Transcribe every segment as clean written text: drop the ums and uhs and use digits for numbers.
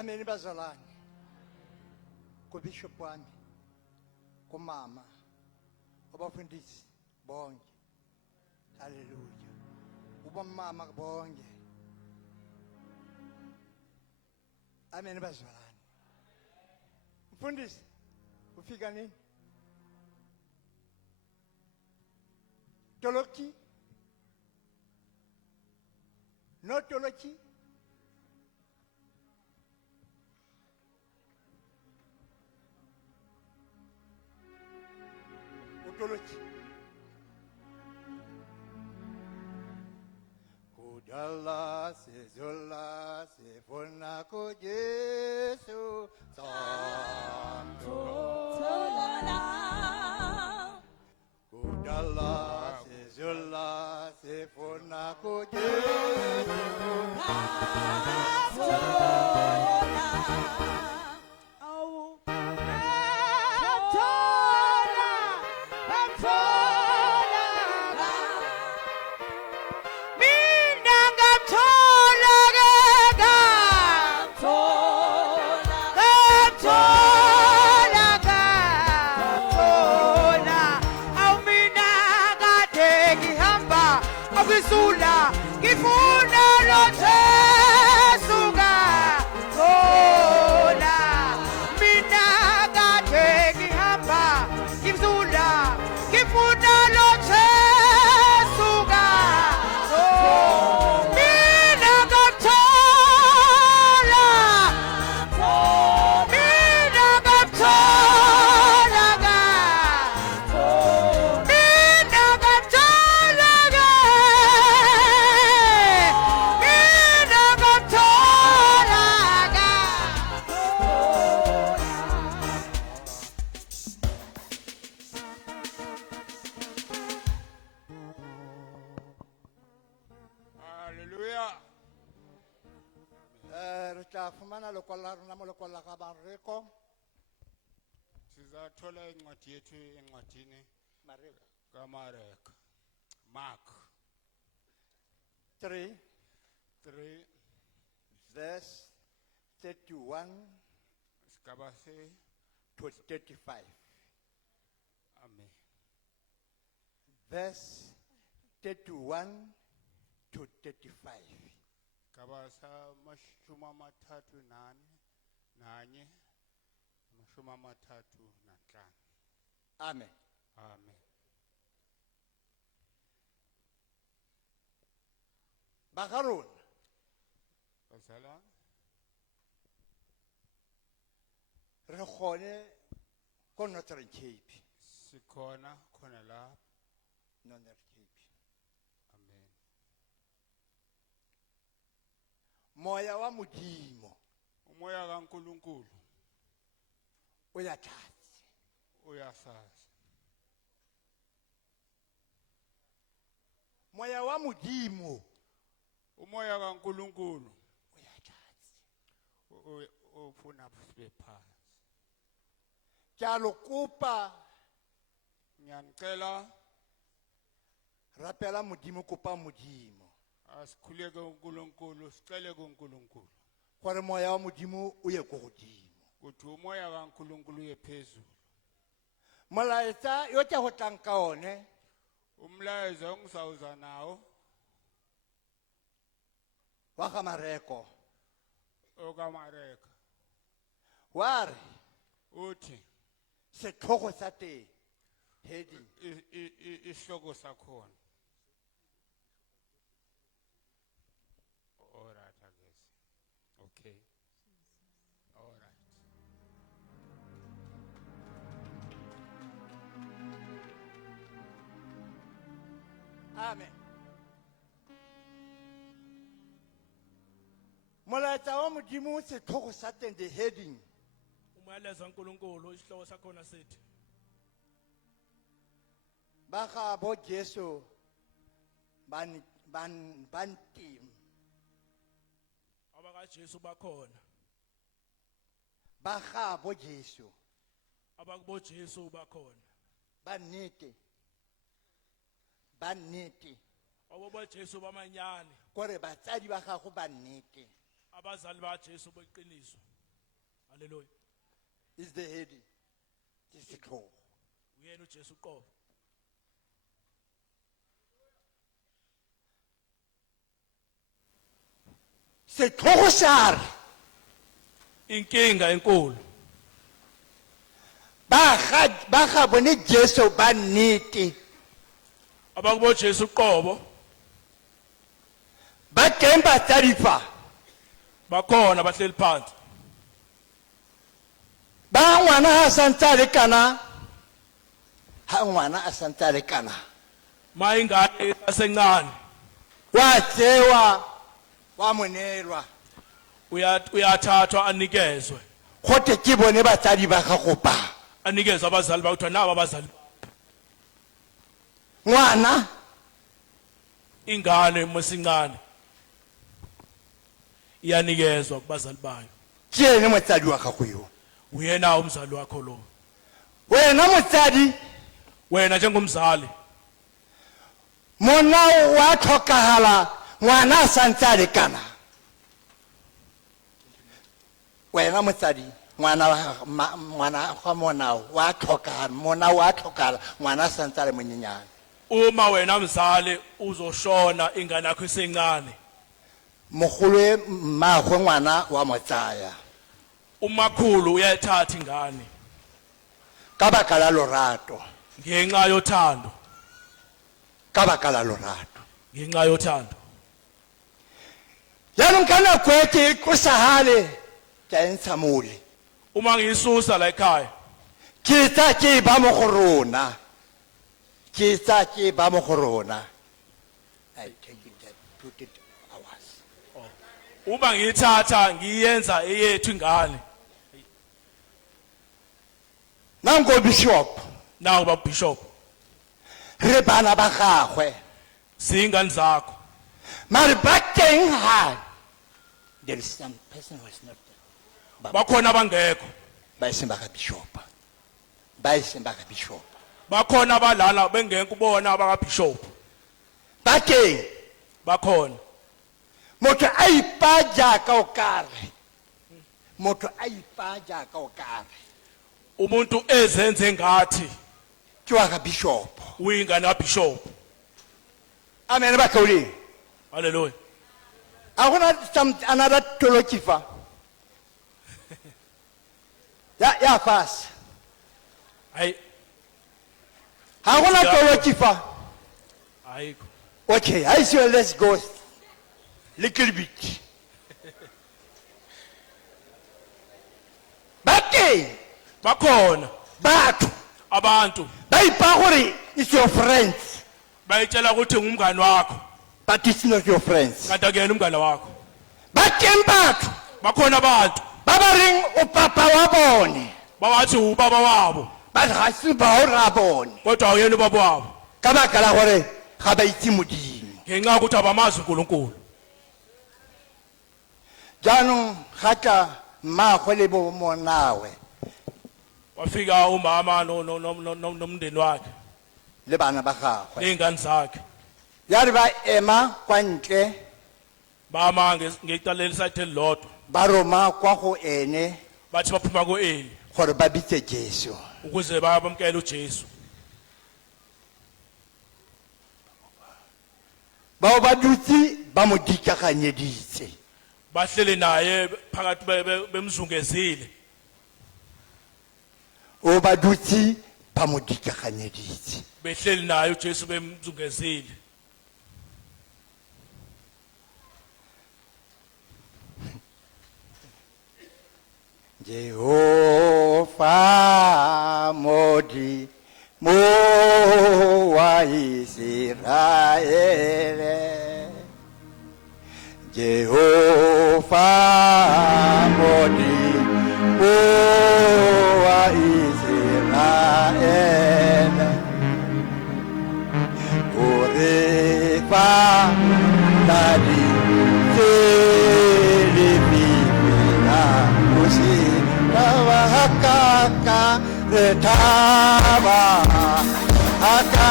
Amen bazalwane. Kubishop wami, kumama, abafundisi bonke. Hallelujah. Ubamama bonke. Amen bazalwane. Mfundisi, ufika nini? Toloki? No toloki? Utoloki? Kudala sezola sefona ko Yesu santo. Kudala sezola sefona ko Yesu Ngifuna lothesuka thola mina kade ngihamba ngimzula ngifuna lothesuka mina ngamthola mina ngamthola mina ngamthola Hallelujah. re tla fumana lekwalo la rona mo lekwalo la ga bareko. Sizathola incwadi yethu encwadini Mareko. kaMareka. Mark 3 3 verse 31 sigaba se to 35. Amen. Verse 31 to 35. Sigaba sa mashumi amathathu nanye mashumi amathathu nanhlanu. Amen. Amen. Bakarona. Bazalwane, Re gone ko Northern Cape. sikhona khona lapha. Northern Cape. Amen. Moya wa modimo Umoya kaNkulunkulu o ya tlase. uyasazi. Moya wa modimo Umoya kaNkulunkulu o ya tlase. ufuna sibe phansi. Ke a lo kopa, Ngiyanicela rapela modimo, kopa modimo asikhuleke uNkulunkulu, sicele kuNkulunkulu gore moya wa modimo o ye ko godimo. ukuthi umoya kaNkulunkulu uye phezulu. Molaetsa yo ke go tlang ka one Umlayezo ongisawuza nawo wa ga Mareko okaMareka wa re uthi setlhogo sa teng, heading, isihloko sakhona. All right, I guess. Okay. All right. amen. Molaetsa wa modimo setlhogo sa teng, the heading, Umyalezo kaNkulunkulu isihloko sakhona sithi ba ga bo Jesu ban tim abakaJesu bakhona ba ga bo Jesu abakuboJesu bakhona ba nnete aboboJesu bamanyani kore batsadi ba gago ba nnete abazali baJesu beqiniso Hallelujah. is the head ke setlhogo. Uyena uJesu uqobo. Setlhogo sa re Inkinga enkulu. ba ga bone Jesu ba nnete Abakubo Jesu uqobo ba teng batsadi fa bakhona bahleli phansi. ba ngwana ha santse a le kana ha ngwana a santse a le kana Mayingane asencane wa tsewa wa monelwa uyathathwa anikezwe. gote ke bone batsadi ba gago ba Anikezwe abazali bakuthiwa nabo abazali. ngwana Ingane masincane iyanikezwa kubazali bayo. ke ene motsadi wa gago yo Uyena umzali wakho lo. wena motsadi Wena njengomzali mona wa tlhokagala ngwana a santse a le kana wena motsadi ngwana ga mona wa tlhokagala mona wa tlhokagala ngwana a santse a le monyenyane uma wena mzali uzoshona ingane yakho isencane. mogolo mmagwe ngwana wa motsaya Umakhulu uyayithatha ingane ka baka la lorato ngenxa yothando. ka baka la lorato Ngenxa yothando. yaanong ka nako e ke tlosagale ke a entsha mole Uma ngiyisusa la ekhaya ke tsa ke ba mo go rona ke tsa ke ba mo go rona I take it that put it ours uma ngiyithatha ngiyenza eyethu ingane. nango bishop Nawu ba bishop re bana ba gagwe singane zakho. mare ba teng ha there is some person who is not there Bakhona abangekho. ba iseng ba ga bishop ba iseng ba ga bishop Bakhona abalala bengekho bona abaka bishop. ba teng Bakhona. motho a ipa jaaka o kare motho a ipa jaaka o kare Umuntu ezenze ngathi ke wa ga bishop uyingane ka bishop. amen ba kauli Hallelujah. a gona some another tolokifa ya fast Hayi ha gona Ya. tolokifa ayikho. okay I see let's go little bit bate Bakhona batho abantu ba ipa gore it's your friends bayitshela ukuthi ngumngane wakho but it's not your friends kanti akuyena umngane wakho. ba teng batho Bakhona abantu ba ba reng o papa wa bone bawathi ubaba wabo ba ga se ba o ra bone kodwa uyena ubaba wabo ka baka la gore ga ba itse modimo ngenxa ukuthi abamazi uNkulunkulu. jaanong ga tla mmagwe le bo monawe Wafika umama nomndeni wakhe le bana ba gagwe nezingane zakhe ya re ba ema kwa ntle bama ngecala elisayithe lodwa ba roma kwa go ene bathi baphuma ku-Eli gore ba bitse Jesu ukuze bamkele uJesu. bao ba dutse ba mo dikaganyeditse Bahleli naye phakathi bemzungezile. o ba dutse ba mo dikaganyeditse Behleli naye uJesu bemzungezile. Jehova modi mo wa Israele Jehova modi mo wa Israele Orefa tadi Filipina Musi Kawahakaka Retaba Haka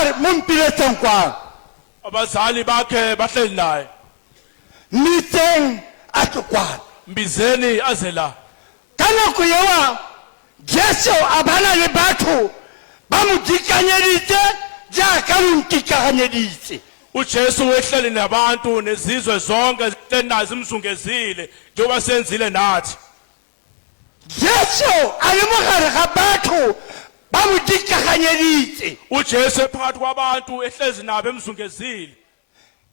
Mare mompile tsenkwang. abazali bakhe bahleli naye Meeting atlokwana. mbizeni aze la Ka nako eo Jesu a bana le batho ba mo dikanyeditse jaaka o ntikaganyeditse. uJesu wehleli nabantu nezizwe zonke zitenazi imzungezile njengoba senzile nathi Jesu a le mogare ga batho ba mo dikaganyeditse. uJesu phakathi kwabantu ehlezi nabo emzungezile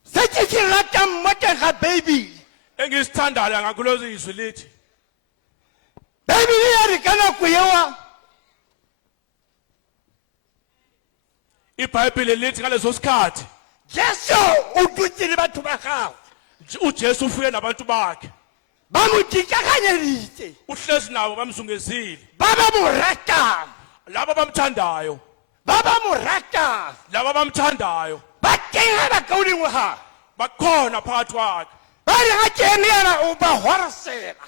Se ke se ratang mo teng ga Bibele. engisithandayo ngakulezi izwi lithi Bibele ya re ka nako eo iBhayibheli lithi ngaleso sikhathi Jesu o dutse le batho ba gagwe uJesu ufike nabantu bakhe ba mo dikaganyeditse uhlezi nabo bamzungezile ba ba mo ratang laba bamthandayo ba ba mo ratang laba bamthandayo ba teng ga ba kaodingwe ga bakhona phakathi kwakhe ba re ga kene yana o ba horsela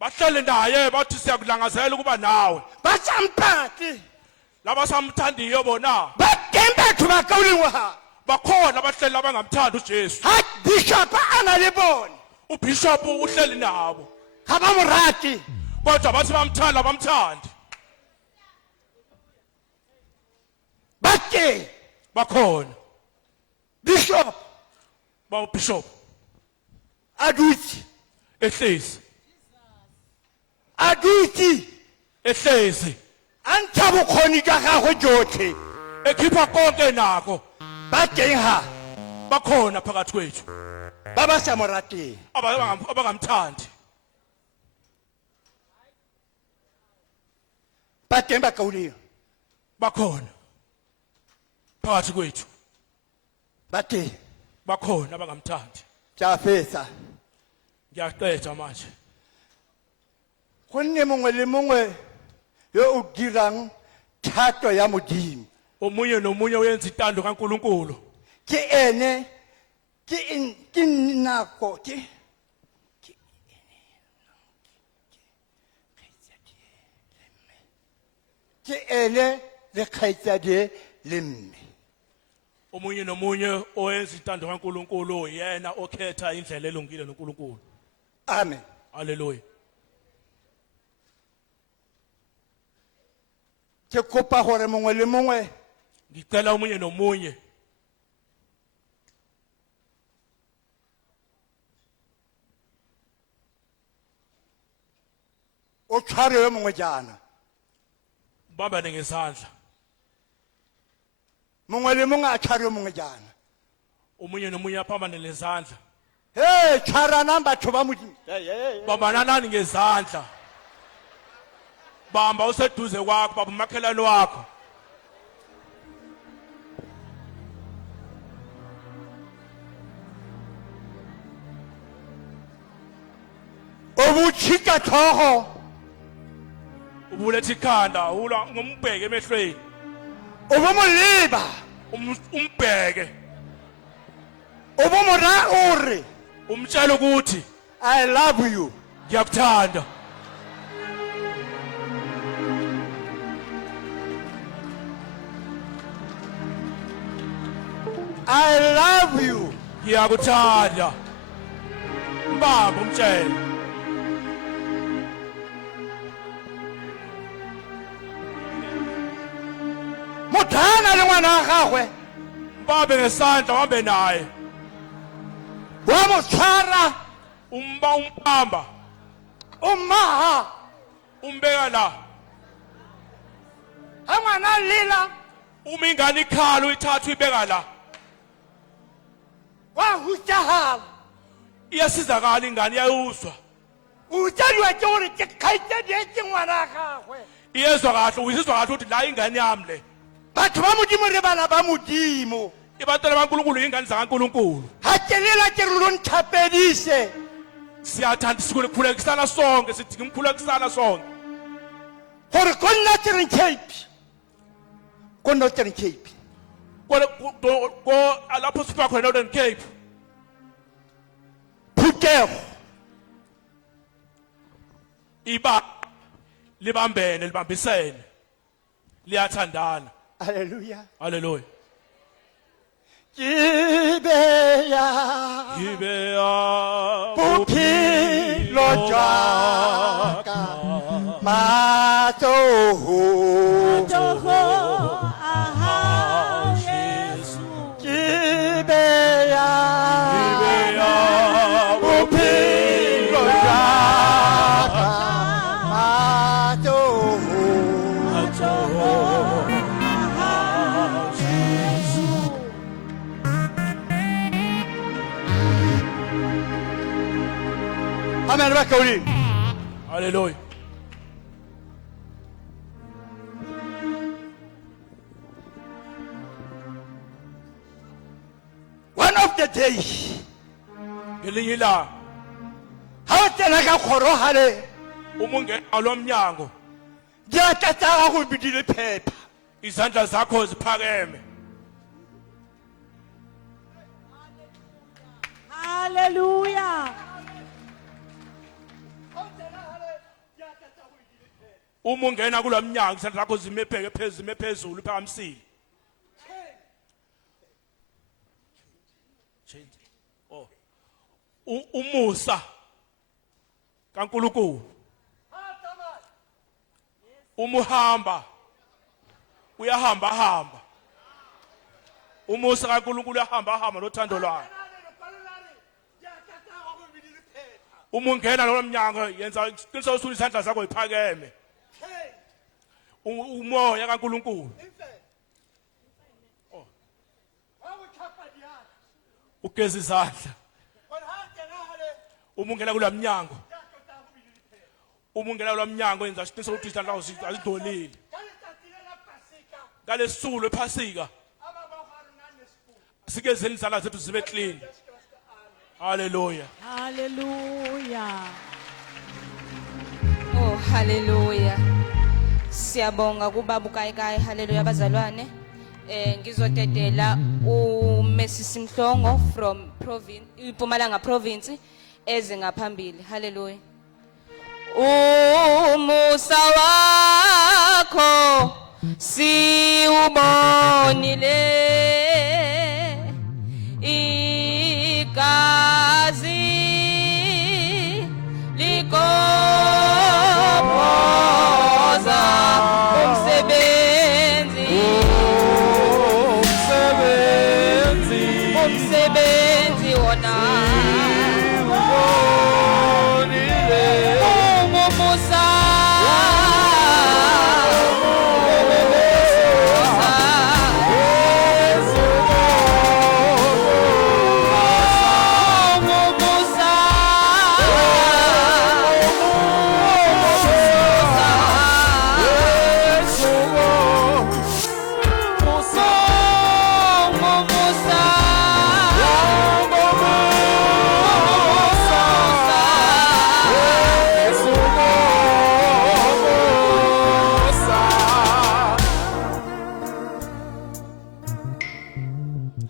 bahleli naye bathi siyakulangazela ukuba nawe ba sampati laba samthandiyo bona ba teng batho ba kaodingwe ga bakhona abahleli abangamthandi uJesu ha bishop a na le bone ubishop uhleli nabo ga ba mo rate kodwa bathi bamthanda bamthandi ba teng bakhona bishop ba ubishop a dutse ehlezi a ntsha bokgoni ka gagwe jotlhe ekhipha konke nako ba teng ga bakhona phakathi kwethu ba ba sa mo rateng abangamthandi ba teng ba kaodingwe bakhona phakathi kwethu ba teng bakhona abangamthandi tsa fetsa ngiyaqeda manje gonne mongwe le mongwe yo o dirang thato ya modimo omunye nomunye uyenza intando kaNkuluNkulu ke ene ke nako ke ene le kgaitsadi le mme omunye nomunye oyenza intando kaNkuluNkulu yena okhetha indlela elungile noNkuluNkulu amen haleluya ke kopa gore mongwe le mongwe ngicela omunye nomunye o tshware yo mongwe jana bambane ngezandla mongwe le mongwe a tshware yo mongwe jana omunye nomunye aphambane lezandla hey tshwaranang batho ba modimo bambananani ngezandla bamba useduze kwakho baba umakhelwane wakho o butshika tlhogo ubuletha ikhanda ula ngombheke emehlweni o bo mo leba umbheke o bo mo ra o re umtshela ukuthi I love you ngiyakuthanda I love you ngiyakuthanda mbamba umtshela mothana le ngwana wa gagwe mbambe ngesandla uhambe naye wa mo tshwara umbamba o mmaga umbeka la ga ngwana lela uma ingane ikhala uyithatha uyibeka la wa hutagala iyasizakala ingane iyayuzwa o tsadiwa ke gore ke kgaitsadi e ke ngwana wa gagwe iyezwa kahle uyizizwa kahle ukuthi la ingane yami le batho ba modimo le bana ba modimo ibantwana bakaNkuluNkulu ingane zakaNkuluNkulu ga ke lela ke re lo nthapedise siyathanda sikukhulekisana sonke sidinga umkhulekisana sonke gore ko Northern Cape ko Northern Cape lapho sipha khona eNorthern Cape phutego iba libambene libambisene liyathandana haleluya haleluya Kibeya Ibeya Bophelo jwaka Matsoho Toho aha Yesu Kibeya Ibeya Bophelo jwaka Matsoho Toho aha Yesu Amen bakawuli Hallelujah. One of the days Ngelinye ilanga ha o tsena ka kgoro hale uma ungena lo mnyango diatla tsa gago bidile phepha izandla zakho ziphakeme. Hallelujah Uma ungena kula mnyango izandla zakho zimebheke phezulu zimephezulu phakamisile. Oh. Umusa kaNkulunkulu. Uma uhamba uyahamba hamba. Umusa kaNkulunkulu uyahamba hamba nothando lwakhe. Uma ungena lo mnyango yenza iqiniso ukuthi izandla zakho ziphakeme. Umoya kaNkulunkulu. Ugeza izandla. Uma ungena kula mnyango. Uma ungena kula mnyango yenza iqiniso ukuthi izandla zakho azidolile. Ngalesisuku ephasika. Sikezeni izandla zethu zibe clean. Hallelujah. Hallelujah Oh hallelujah. Siyabonga kubaba uKayikai hallelujah bazalwane. Ngizodedela uMessi Simhlongo from province iMpumalanga province eze ngaphambili. Hallelujah. Umusa wakho siubonile igazi likopoza umsebenzi wona umusa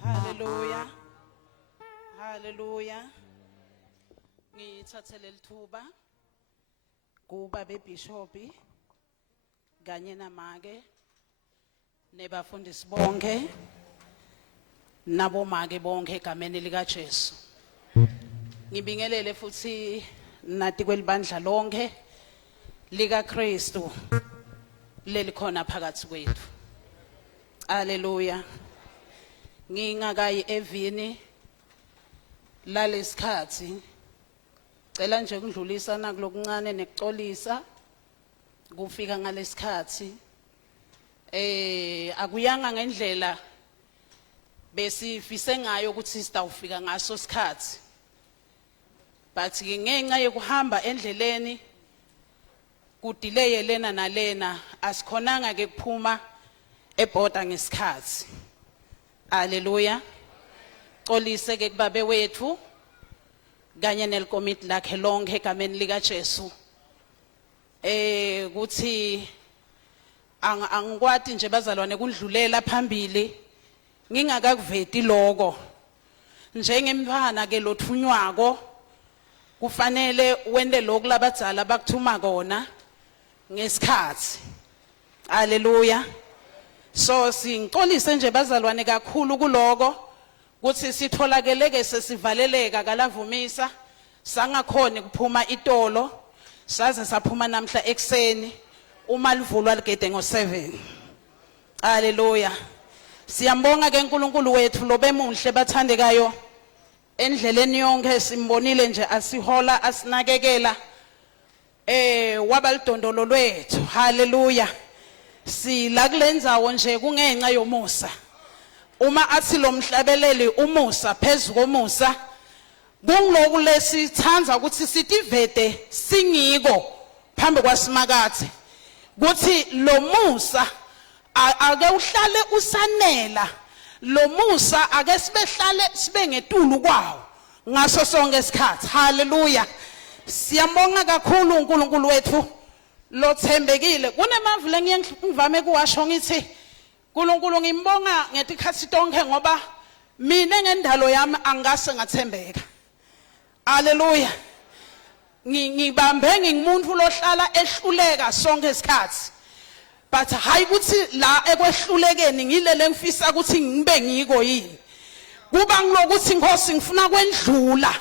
Hallelujah. Hallelujah. Ngithathele lithuba kuba bebishopi kanye namake nebafundisi bonke nabomake bonke egameni lika Jesu. Ngibingelele futhi nathi kwelibandla lonke lika Kristu lelikhona phakathi kwethu. Hallelujah. Ngingakayi evini lalesikhathi cela nje ukudlulisa nakulokuncane nekuxolisa kufika ngalesikhathi akuyanga ngendlela besifise ngayo ukuthi sitawufika ngaso isikhathi but ngenxa yokuhamba endleleni kudelay lena nalena asikhonanga ke kuphuma eborder ngesikhathi. Hallelujah. Xolise ke kubabe wethu kanye nelikomiti lakhe lonke egameni lika Jesu. Kuthi angikwati nje bazalwane kudlulela phambili ngingakakuveti lokho. Njengemfana ke lothunywako kufanele wende lokhu labadzala bakuthuma kona ngesikhathi. Hallelujah. So singixolise nje bazalwane kakhulu kuloko kuthi sitholakeleke sesivaleleka kalavumisa sangakhona kuphuma itolo saze saphuma namhla ekseni uma livulwa ligede ngo7. Haleluya. Siyambonga ke uNkulunkulu wethu lobemuhle bathandekayo endleleni yonke simbonile nje asihola asinakekela wabalidondolo lwethu. Haleluya. Sila kulendzawo nje kungenxa yomusa. Uma athi lo mhlabeleli umusa phezulu komusa kungiloku lesithanza ukuthi sitivete singiko phambi kwasimakathe kuthi lo musa ake uhlale usanela lo musa ake sibehlale sibe ngetulu kwawo ngaso sonke isikhathi. Haleluya. Siyambonga kakhulu uNkulunkulu wethu lothembekile. Kunemavule ngivame kuwasho ngithi uNkulunkulu ngimbonga ngetikhathi tonke ngoba mina ngendalo yami angase ngathembeka. Haleluya. Ngibambe ngingumuntu lohlala ehluleka sonke isikhathi. But hayi ukuthi la ekwehlulekeni ngilele ngifisa ukuthi ngibe ngiko yini. Kuba ngilokuthi Nkosi ngifuna kwendlula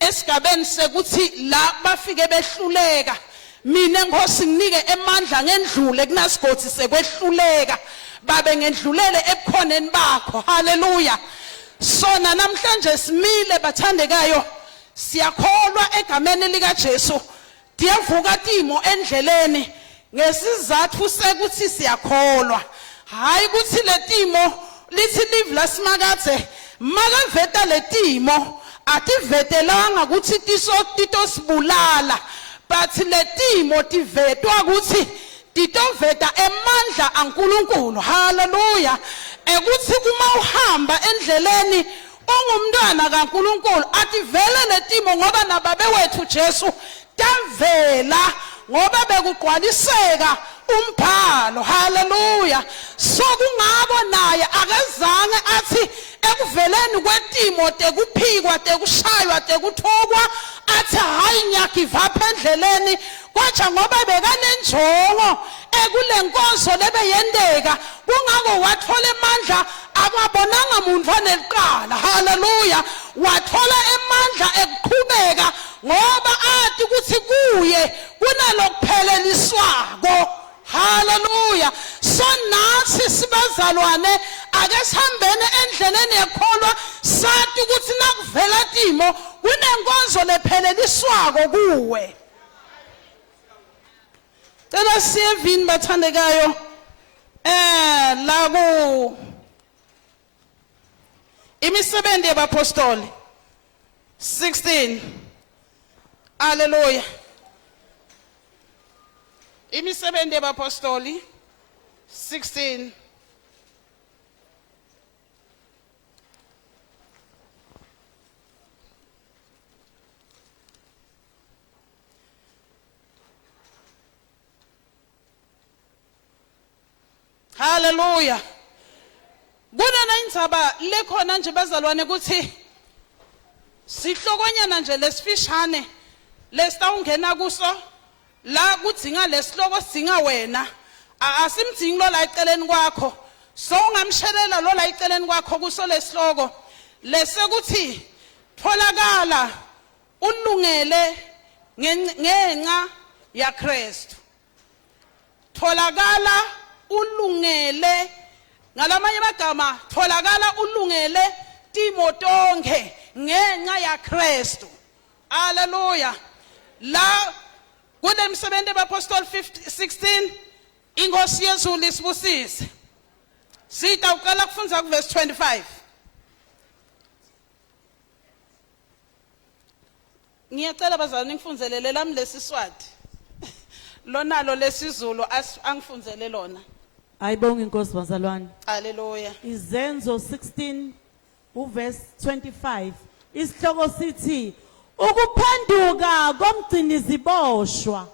esigabeni sekuthi la bafike behluleka. Mina Nkosi nginike emandla ngendlule kunasigodi sekwehluleka babe ngendlulele ebukhoneni bakho. Haleluya. Sona namhlanje simile bathandekayo siyakholwa egameni lika Jesu diyavuka timo endleleni ngesizathu sekuthi siyakholwa hayi ukuthi letimo lithi live lasimakathe makaveta letimo ativetelanga ukuthi tito sibulala but letimo tivetwa ukuthi titoveta emandla aNkulunkulu. Haleluya. Ekuthi kuma uhamba endleleni ungumntwana kaNkulunkulu ativele letimo ngoba nababewethu Jesu tavela ngoba bekugqwaliseka umbhalo. Haleluya. So kungabo naye akezange athi ekuveleni kwetimo tekuphikwa tekushaywa tekuthokwa athi hayi ngiyagiva endleleni kwacha ngoba bekanenjongo ekulenkonzo lebeyendeka kungako wathola emandla akabonanga umuntu oneliqala. Haleluya. Wathola emandla ekuqhubeka ngoba athi ukuthi kuye kunalokupheleliswako. Haleluya. So nathi sibazalwane ake sihambene endleleni yakholwa sathi ukuthi nakuvela timo kunenkonzo lepheleliswako kuwe. Cela siyevini bathandekayo la ku imisebenzi yabapostoli 16. Haleluya. Imisebenzi yabapostoli 16. Haleluya. Kunana indzaba lekhona nje bazalwane ukuthi sihlokonyana nje lesifishane lesitawungena kuso la kudzinga lesihloko sidinga wena asimdingi lo la eceleni kwakho so ungamshelela lo la eceleni kwakho kuso lesihloko lesekuthi tholakala ulungele ngenxa ya Kristu. Tholakala ulungele ngalamanye amagama tholakala ulungele timo tonke ngenxa ya Kristu. Haleluya. La kunemsebenzi yabapostoli 16 inkosi yezulu isibusise. Sita uqala kufunza ku verse 25. Ngiyacela bazalwane ngifunzelele lami lesiswati. Lonalo lesizulu angifunzele lona. Ayibonga inkosi bazalwane. Haleluya. Izenzo 16 uverse 25. Isihloko sithi ukuphenduka komgcini ziboshwa.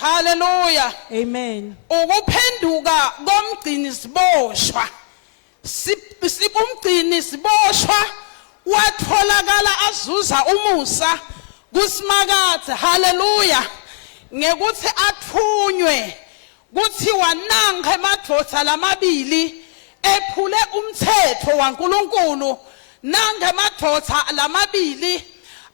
Haleluya. Amen. Ukuphenduka komgcini siboshwa. Umgcini siboshwa watholakala azuza umusa kusimakathe. Haleluya. Ngekuthi athunywe kuthi wananga emadvodza lamabili ephule umthetho waNkulunkulu nangemadodza lamabili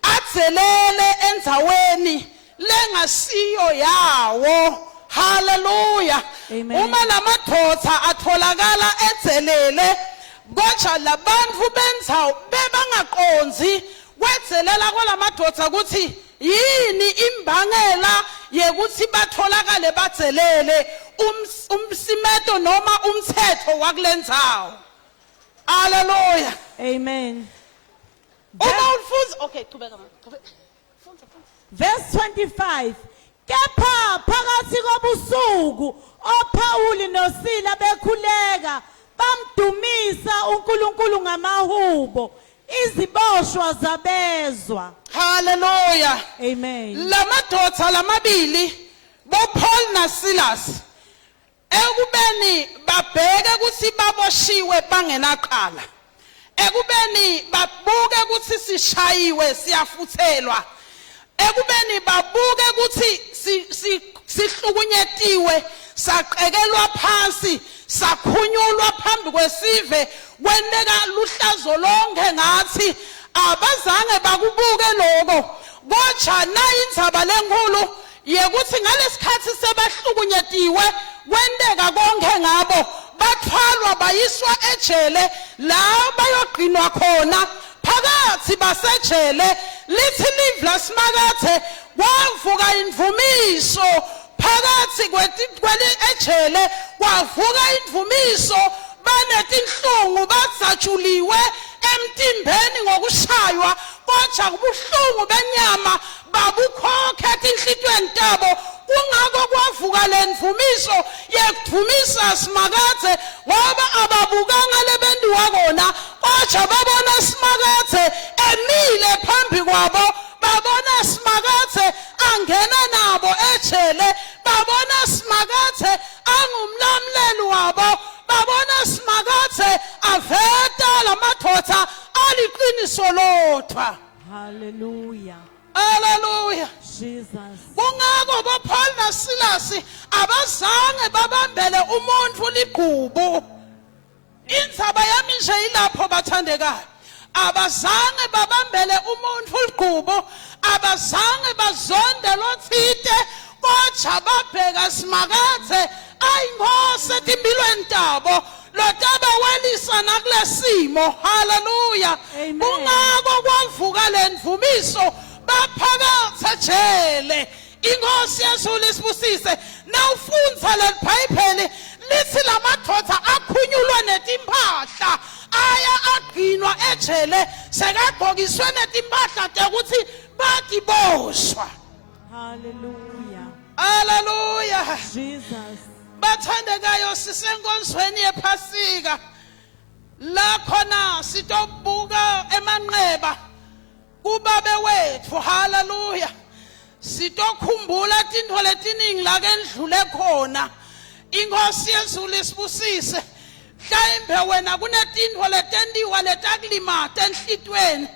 atselele endzaweni lengasiyo yawo. Hallelujah. Amen. Uma lamadodza atholakala etselele kodwa labantfu bendzawo bebangaqondzi kwetselela kwalamadodza ukuthi yini imbangela yekuthi batholakale batselele umsimeto noma umthetho wakulendzawo. Hallelujah. Amen. Uma ufunza okay qhubeka Verse 25. Kepha phakathi kobusuku oPawuli noSila bekhuleka bamdumisa uNkulunkulu ngamahubo iziboshwa zabezwa. Hallelujah. Amen. Lamadodza lamabili boPaul naSilas ekubeni babheke ukuthi baboshiwe bangenaqala, ekubeni babuke ukuthi sishayiwe siyafuthelwa, ekubeni babuke ukuthi sihlukunyetiwe saqekelwa phansi sakhunyulwa phambi kwesive kwendeka luhlazo lonke ngathi abazange bakubuke lokho. Kodwa nayi indzaba lenkulu yekuthi ngalesikhathi sebahlukunyetiwe kwendeka konke ngabo bathwalwa bayiswa ejele la bayogqinwa khona phakathi basejele. Lithi live laSimakathe kwavuka imvumiso phakathi kweli ejele kwavuka imvumiso banetinhlungu batsatshuliwe emtimbeni ngokushaywa kodwa kubuhlungu benyama babukhokhe tinhlitweni tabo. Kungako kwavuka lemvumiso yekuvumisa Simakathe ngoba ababukanga lebendiwa kona kodwa babona Simakathe emile phambi kwabo, babona Simakathe angena nabo ejele, babona Simakathe angumlamleli wabo, babona Simakathe aveta lamadodza aliqiniso lodwa. Hallelujah. Hallelujah. Jesus. Kungako boPaul naSilas abazange babambele umuntu ligqubu. Indzaba yami nje ilapho bathandekayo. Abazange babambele umuntu ligqubu, abazange bazonde lothite kodwa babheka Simakathe ayinkosi timbilweni tabo lotaba welisa nakulesimo. Hallelujah. Amen. Kungako kwavuka lemvumiso baphakathi ejele. Inkosi yezulu isibusise. Nawufunza leBhayibheli lithi lamadodza akhunyulwa netimphahla aya agqinwa ejele sekagqokiswe netimpahla tekuthi batiboshwa. Hallelujah. Hallelujah. Jesus. Bathandekayo sisenkonzweni yephasika la khona sitobuka emanqeba kubabe wethu. Hallelujah. Sitokhumbula tintfo letiningi la kendlule khona. Inkosi yezulu isibusise. Mhlawumbe wena kunetintfo letentiwa letakulimata enhlitweni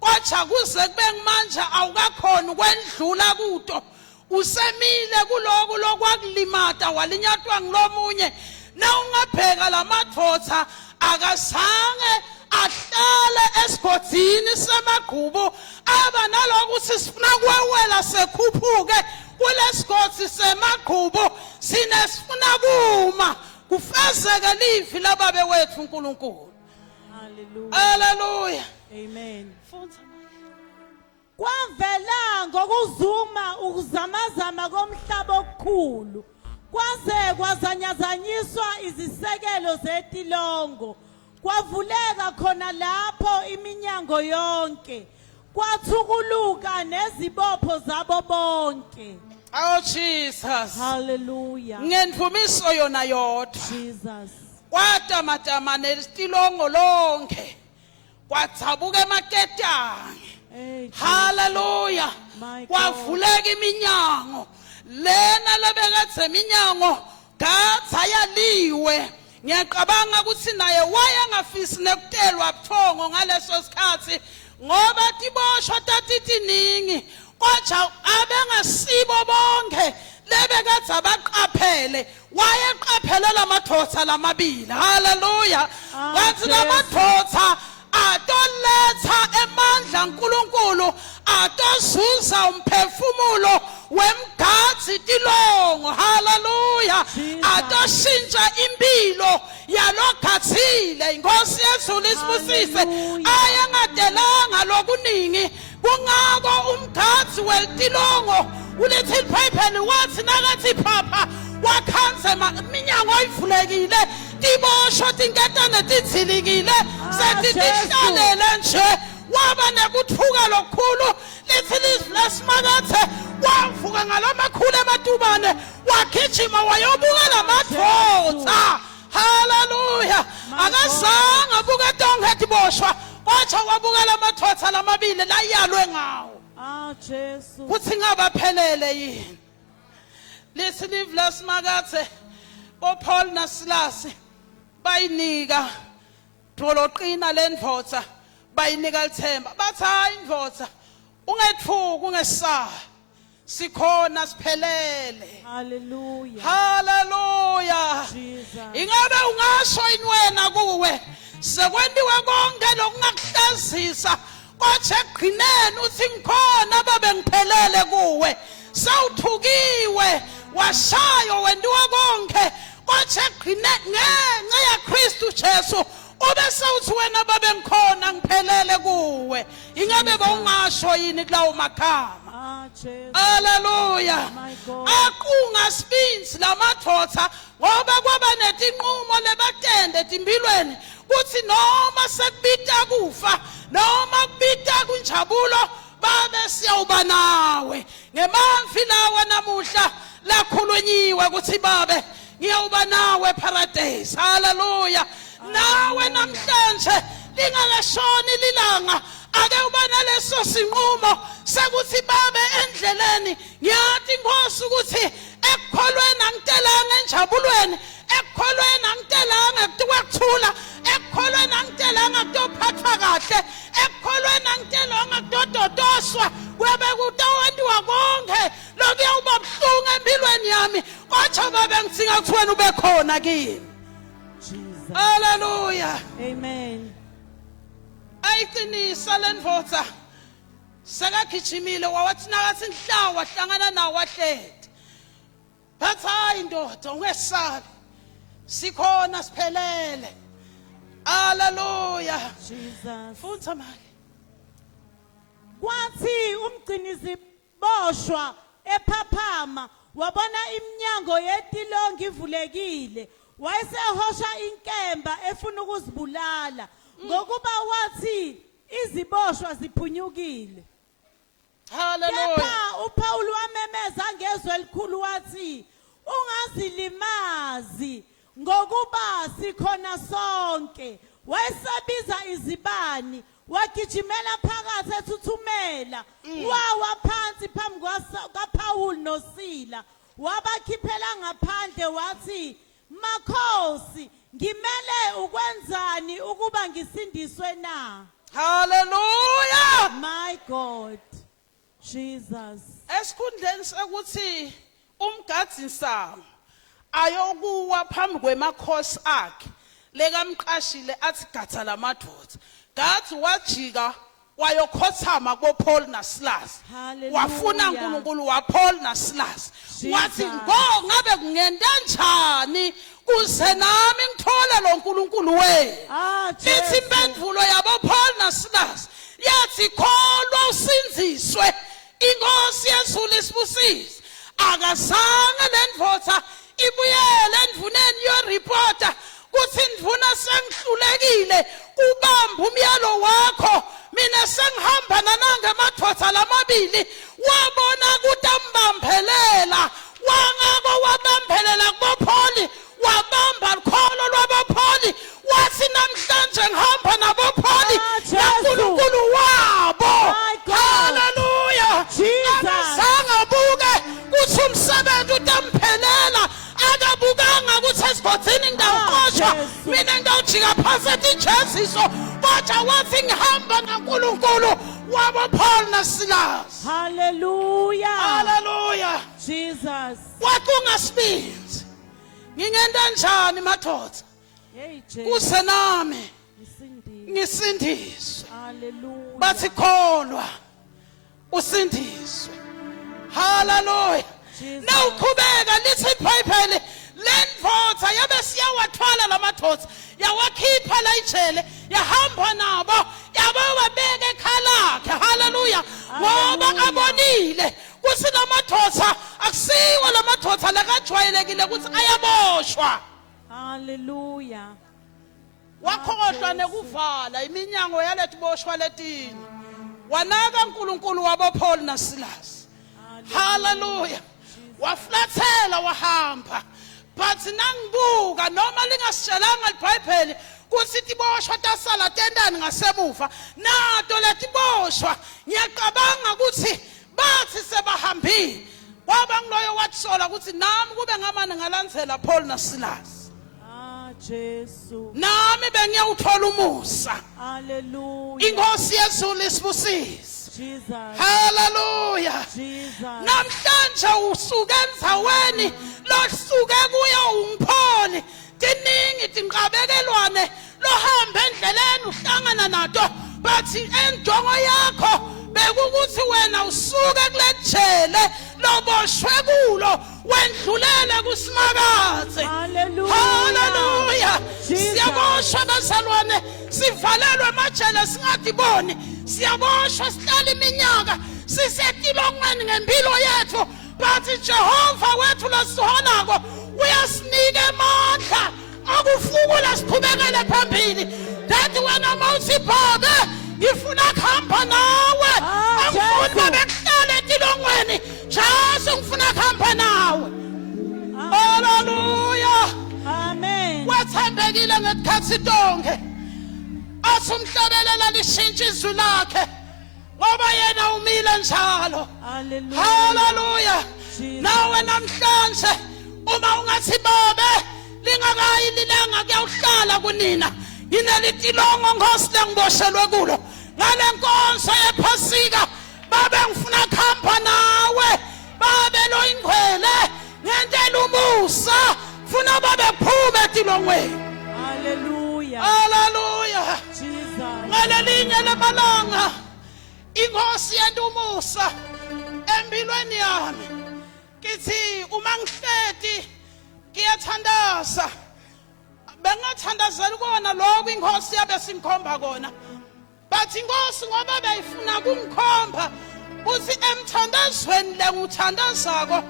kodwa kuze kube manje awukakhona ukwendlula kuto. Usemile kuloku lokwakulimata walinyatwa ngilomunye. Na ungabheka lamadodza akazange ahlale esigodini semagqubu aba nalokuthi sifuna kwewela sekhuphuke kulesigodzi semagqubu sinesifuna kuma kufezeke livi lababe wethu uNkulunkulu. Hallelujah. Hallelujah. Amen. Kwavela ngokuzuma ukuzamazama komhlaba okukhulu kwaze kwazanyazanyiswa izisekelo zetilongo kwavuleka khona lapho iminyango yonke kwathukuluka nezibopho zabo bonke. Oh Jesus. Hallelujah. Ngendvumiso yona yodwa. Jesus. Kwatamatama nestilongo lonke kwatsabuka emaketane. Hey, Hallelujah. My God. Kwavuleka iminyango lena lebekathe iminyango gatsayaliwe. Ngiyaqabanga ukuthi naye wayengafisi nekutelwa buthongo ngaleso sikhathi ngoba tiboshwa tatitiningi kodwa abengasibo bonke lebekathe abaqaphele wayeqaphele lamadodza lamabili. Hallelujah. Wathi lamadodza waletha emandla uNkulunkulu atozuza umphefumulo wemgadzi tilongo haleluya Jesus. atoshintsha impilo yalogatsile inkosi yezulu isibusise Hallelujah. ayengadelanga lokuningi kungako umgadzi weltilongo uLittle Piper wathi nakathi phapha wakhanzema iminyango ayivulekile tibosho tinketane tidzilikile setitihlalele nje waba nekuthuka lokukhulu lithi lesimakathe wavuka ngalamakhulu ematubane wagijima wayobuka lamadvodza haleluya akazange abuke tonke tiboshwa kodwa wabuka lamadvodza lamabili layalwe ngawo Jesu. kuthi ngabaphelele yini lesilive lasimakathe boPaul naSilas bayinika doloqina lendvodza bayinika lithemba bathi hayi indvodza ungethuki ungesaba sikhona siphelele Hallelujah. haleluya Jesus. ingabe ungasho yini wena kuwe sekwendiwe konke lokungakuhlazisa kodwa egqineni uthi ngikhona babe ngiphelele kuwe sawuthukiwe washayo wendiwa konke kodwa egqineni ngenxa yaKristu Jesu ube sawuthi wena babe ngikhona ngiphelele kuwe ingabe bawungasho yini kulawo makhama Jesus. haleluya My God. aqunga spins lamadvodza ngoba kwaba netinqumo lebatende timpilweni kuthi noma sekubita kufa noma kubita kunjabulo babe siyawuba nawe ngemamfi lawa namuhla lakhulunyiwe kuthi babe ngiyawuba nawe paradise haleluya nawe namhlanje lingakashoni lilanga ake uba naleso sinqumo sekuthi babe endleleni ngiyathi inkosi ukuthi ekukholweni angitelanga enjabulweni ekukholweni angitelanga kuthula ekukholweni angitelanga kutophathwa kahle ekukholweni angitelanga kutododoswa kube kutawendiwa konke lokuyawuba buhlungu empilweni yami kodwa babe ngithinga kuthi wena ube khona kimi Jesus. haleluya Amen. ayiqinisa lendvodza sekagijimile wawathi nakathi inhla wahlangana nawo wahlede bathi hayi ndoda ungesabi sikhona siphelele haleluya Jesus. fundza mali Kwathi umgcinisi boshwa ephaphama wabona iminyango yetilongo ivulekile wayesehosha inkemba efuna ukuzibulala ngokuba wathi iziboshwa ziphunyukile haleluya kepha uPaul wamemeza ngezwi elikhulu wathi ungazilimazi ngokuba sikhona sonke wayesabiza izibani wagijimela phakathi ethuthumela wawa phansi phambi kaPaul noSila wabakhiphela ngaphandle wathi makhosi ngimele ukwenzani ukuba ngisindiswe na haleluya my God Jesus esikhundleni sekuthi umgadzinsango ayokuwa phambi kwemakhosi akhe lekamqashile athi gatha lamadvodza gathi wajika wayokhothama koPaul naSilas Hallelujah. wafuna uNkulunkulu waPaul naSilas wathi Jesus. ngabe kungenda njani kuze nami ngithole lo uNkulunkulu wenu lithi Jesus impendulo yabo Paul naSilas yathi kholwa usinziswe inkosi yezulu isibusise akazange lendvodza ibuyele endvuneni yoreporter kuthi indvuna sengihlulekile ubamba umyalo wakho mina sengihamba nanangemadvodza lamabili wabona ukuthi ambambelela wangako wabambelela kuBopholi wabamba lukholo lwaBopholi wathi namhlanje ngihamba naBopholi Jesu. naNkulunkulu wabo My God. haleluya Jesus. akazange abuke kuthi umsebenzi utamphelela akabukanga ukuthi esigodini ngidawuqoshwa Jesu. mina ngidawujika phasi ethi ijeziso kodwa wathi ngihamba naNkulunkulu waboPaul naSilas hallelujah haleluya Jesus wathi ungasibinzi ngingenda njani madoda hey Jesus kuze nami Isindile. ngisindiswe Hallelujah. bathi kholwa usindiswe. Hallelujah. Jesus. Nawuqhubeka lithi iBhayibheli lendvodza yabe siyawathwala lamadoda yawakhipha la ijele yahamba nabo yabawabeka ekhalakhe. Hallelujah. Ngoba abonile kuthi lamadoda akusiwo lamadoda lakajwayelekile ukuthi ayaboshwa. Hallelujah. Wakhohlwa nekuvala iminyango yalethi boshwa letini. Wanaka uNkulunkulu wabo Paul na Silas. Hallelujah. Waflathela wahamba. But nangibuka noma lingasitshelanga iBhayibheli kuthi tiboshwa tasala tendani ngasemuva nato letiboshwa ngiyacabanga ukuthi bathi sebahambile kwaba ngiloyo watsola ukuthi nami kube ngamane ngalandzela Paul na Silas. Jesus. Nami bengiyawuthola umusa. Hallelujah. Inkosi yezulu isibusise. Jesus. Hallelujah. Jesus. Namhlanje usuke endzaweni losuke kuyo umpholi tiningi tinqabekelwane lohamba endleleni uhlangana nato bathi enjongo yakho bekukuthi wena usuke kulejele loboshwe kulo wendlulele kusimakathe. Hallelujah. Hallelujah. Jesus. Siyaboshwa bazalwane sivalelwe amajele singadiboni siyaboshwa sihlala iminyaka sisetilongweni ngempilo yethu bathi Jehova wethu lasiholako uyasinika amandla akufukula siqhubekele phambili dathi wena mawuthi baba ngifuna kuhamba nawe angifuni bekuhlale etilongweni Jesu ngifuna kuhamba nawe. Hallelujah. Amen. Wathembekile ngesikhathi tonke athi umhlabelela lishintshe izwi lakhe ngoba yena umile njalo. Hallelujah. Hallelujah. Jesus. Nawe namhlanje uma ungathi babe lingakayi lilanga kuyawuhlala kunina yinelitilongo Nkosi lengiboshelwe kulo ngale nkonzo yephasika babe ngifuna kuhamba nawe babe lo ingcwele ngentela umusa funa babe phume etilongweni. Hallelujah. Hallelujah. Jesus. Ngalelinye lemalanga inkosi yenta umusa empilweni yami kithi uma ngihleti ngiyathandaza bengathandazela kona lokho inkosi yabe singikhomba kona bathi inkosi ngoba beyifuna kungikhomba uthi emthandazweni lenguthandazako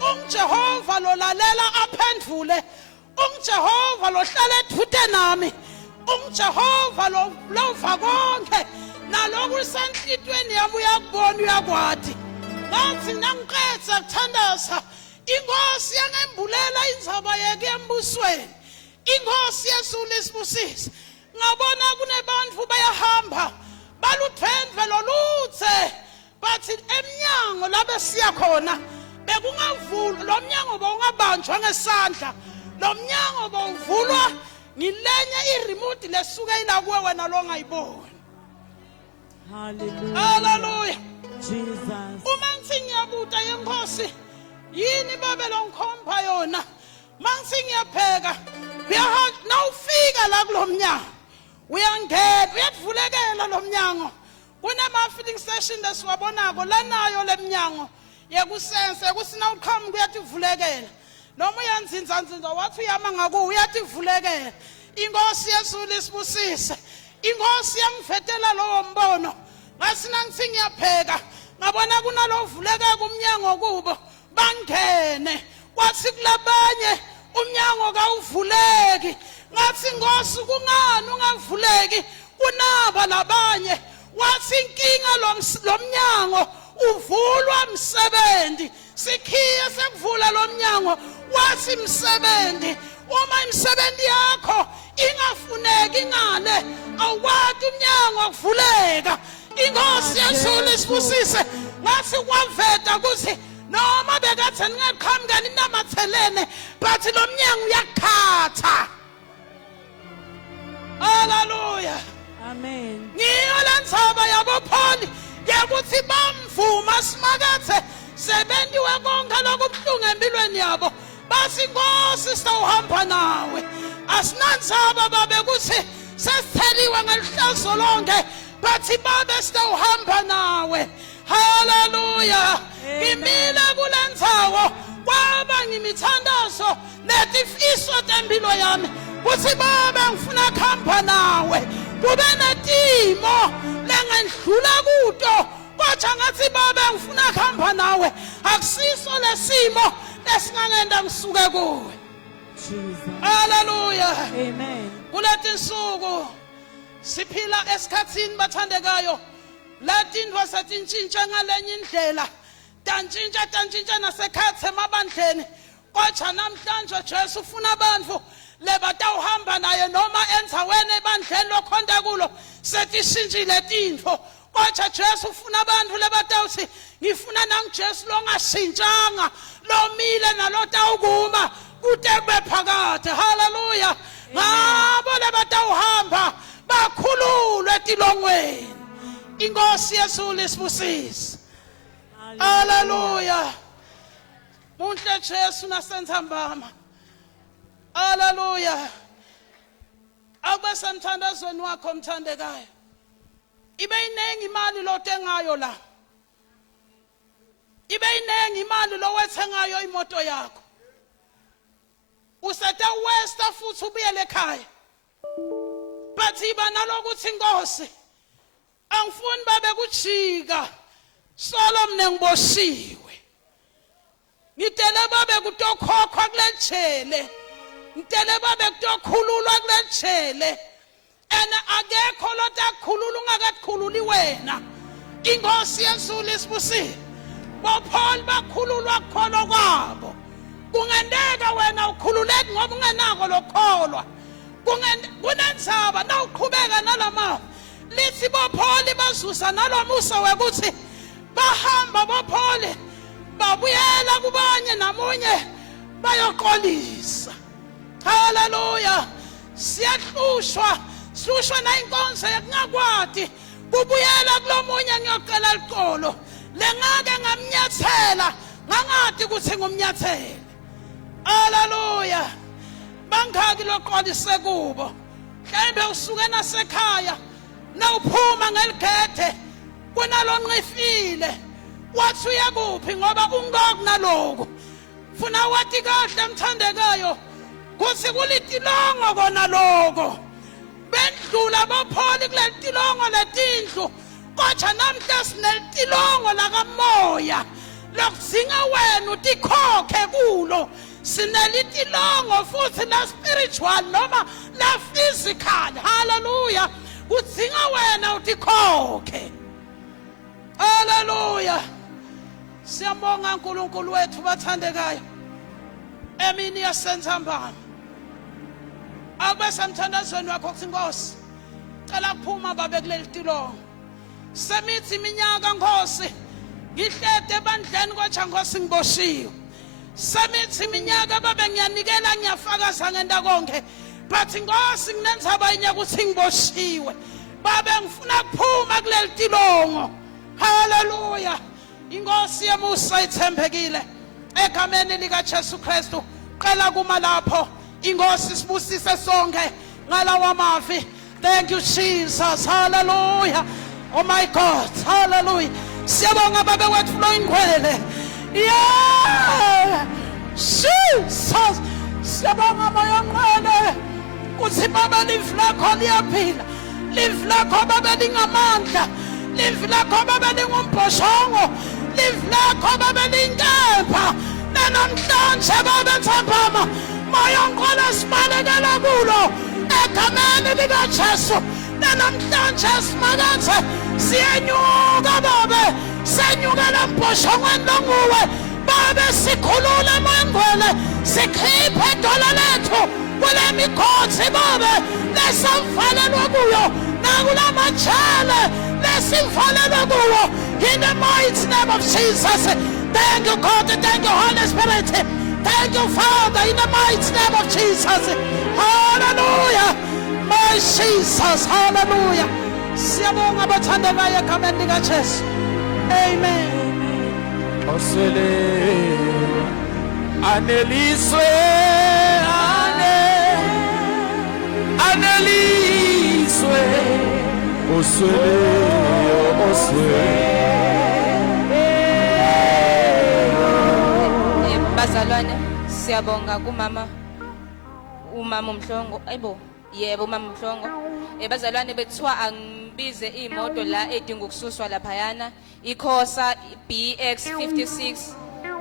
unguJehova lolalela aphendvule unguJehova lohlala edvute nami unguJehova lova konke naloku lisenhlitweni yami uyakubona uyakwati ngathi nangiqedza kuthandaza inkosi yangembulela indzaba yeke embusweni inkosi yezulu isibusise ngabona kunebantu bayahamba baludvendve loludze bathi emnyango labe siya khona bekungavulwa lo mnyango bowungabanjwa ngesandla lo mnyango bowuvulwa ngilenye iremote lesuke ila kuwe wena lo ngayiboni. Hallelujah. Hallelujah. Jesus. Uma ngithi ngiyabuta yenkosi yini babe lo ngikhomba yona mangithi ngiyapheka nawufika la kulomnyango uyangena uyavulekela lo mnyango kunama filling station lesiwabonako lanayo lemnyango yekusense kusina uqhamuka kuyativulekela noma uyanzinza wathi uyama ngaku uyativulekela. Inkosi yezulu isibusise inkosi yangivetela lowo mbono ngasina ngithi ngiyapheka ngabona kunalovuleka kumnyango kubo bangene kwathi kulabanye umnyango kawuvuleki ngathi Nkosi kungani ungavuleki kunaba labanye wathi inkinga lo mnyango uvulwa msebenzi sikhiye sekuvula lo mnyango wathi msebenzi uma imsebenzi yakho ingafuneki ngale awukwati umnyango kuvuleka. Inkosi yezulu isibusise ngathi kwaveta ukuthi noma bekathi ningaqhamuka ninamathelene bathi lo mnyango uyakhatha. Hallelujah. Amen. Ngiyo lendzaba yabopholi yekuthi bamvuma simakathe sebendiwe konke lokubuhlungu empilweni yabo basi Nkosi sawuhamba nawe asinandzaba babe kuthi sesitheliwe ngelihlazo lonke bathi babe sitawuhamba nawe. Hallelujah. Ngimile kulendzawo kwaba ngimithandazo netifiso tempilo yami. Kuthi baba ngifuna kuhamba nawe. Kube netimo lengandlula kuto. Kodwa ngathi baba ngifuna kuhamba nawe. Akusiso lesimo lesingangenda ngisuke kuwe. Jesus. Hallelujah. Amen. Kuleti nsuku siphila esikhatsini bathandekayo. Latindwa satintshintsha ngalenye indlela. Tantshintsha nasekhathe emabandleni. Kodwa namhlanje Jesu ufuna abantu lebatawuhamba naye noma endzaweni ebandleni lokhonda kulo setishintshile tintfo. Kodwa Jesu ufuna abantu lebatawuthi ngifuna nangiJesu longashintshanga lomile nalotawukuma kude kube phakade. Hallelujah. Ngabo lebatawuhamba bakhululwe etilongweni. Inkosi Yesu lisibusise. Hallelujah. Munhle Jesu nasenzambama. Hallelujah. Akube semthandazweni wakho mthandekayo. Ibe inengi imali lotengayo la. Ibe inengi imali lowethengayo imoto yakho. Useta westa futhi ubuyele ekhaya. Bathi iba nalokuthi Nkosi angifuni babe kujika solo mina ngiboshiwe. Ngitele babe kutokhokhwa kulejele. Ngitele babe kutokhululwa kulejele. Ena akekho lotakhulula ungakakhululi wena. Inkosi Yesu lisibusile. Bopholi bakhululwa kukholo kwabo. Kungendeka wena ukhululeke ngoba ungenako lokholwa. Kunendzaba na uqhubeka nalama. Lithi bopholi bazuza nalomusa wekuthi bahamba bopholi babuyela kubanye namunye bayoqolisa. Hallelujah. Siyahlushwa na inkonzo yakungakwadi kubuyela kulomunye ngiyocela liqolo lengake ngamnyathela ngangadi ukuthi ngumnyathele. Hallelujah. Bangaki loqolise kubo mhlambe usuke nasekhaya nawuphuma ngeligede kunalonqifile wathi uyakuphi ngoba ungakunaloku funa wathi kahle mthandekayo kuthi kulitilongo kona lokho bendlula bapholi kulelitilongo letindlu kodwa namhla sinelitilongo lakamoya lokudzinga wena utikhokhe kulo. Sinelitilongo futhi la spiritual noma la physical. Hallelujah. Udzinga wena utikhokhe. Hallelujah. Siyabonga uNkulunkulu wethu bathandekayo. Emini yasenzambama. Akube semthandazweni wakho kuthi Nkosi cela kuphuma babe kuleli tilongo. Semithi iminyaka Nkosi ngihlede ebandleni kodwa Nkosi ngiboshiwe. Semithi iminyaka babe ngiyanikela ngiyafakaza ngenda konke. But Nkosi nginenzaba inyaka ukuthi ngiboshiwe. Babe ngifuna kuphuma kuleli tilongo. Hallelujah. Inkosi yemusa ithembekile. Egameni lika Jesu Kristu qela kuma lapho. Inkosi sibusise sonke ngalawa mavi. Thank you Jesus. Hallelujah. Oh my God. Hallelujah. Siyabonga baba wethu lo ingwele. Yeah. Jesus. Siyabonga moya ngwele. Kuthi baba live lakho liyaphila. Live lakho baba lingamandla. Live lakho baba lingumbhoshongo. Live lakho baba linkempa. Namhlanje baba ntsambama. Moya ngwele sibalekela kulo. Egameni lika Jesu. Namhlanje simakathe siyenyuka baba. Senyukela mbhoshongweni longuwe. Baba sikhulule moyengwele. Sikhiphe idola lethu kule mikhosi baba. Lesamvalelwa kuyo. Nakula majele. Lesimvalelwa kuyo. In the mighty name of Jesus. Thank you God. Thank you Holy Spirit. Thank you Father. In the mighty name of Jesus. Hallelujah. My Jesus. Hallelujah. Siyabonga bathandekayo egameni lika Jesu. Amen. Osele aneliswe aneliswe osweleyo Bazalwane siyabonga kumama uMhlongo ayibo yebo umama uMhlongo bazalwane bethiwa angibize imoto la edinga ukususwa laphayana iKhosa BX 56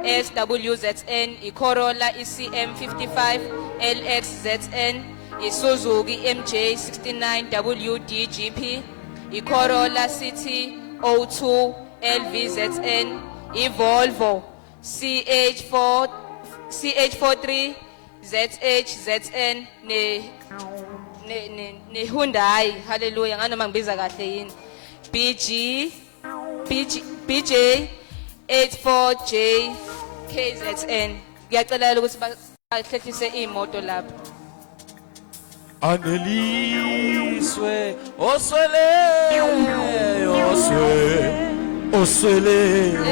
SWZN iCorolla CM 55 LXZN iSuzuki MJ 69 WDGP iCorolla CT 02 LVZN iVolvo CH43 ZHZN ne Hyundai haleluya nganoma ngibiza kahle yini BJ 84J KZN ngiyacela ukuthi bahlehlise imoto lapha aneliswe osweleyo osweleyo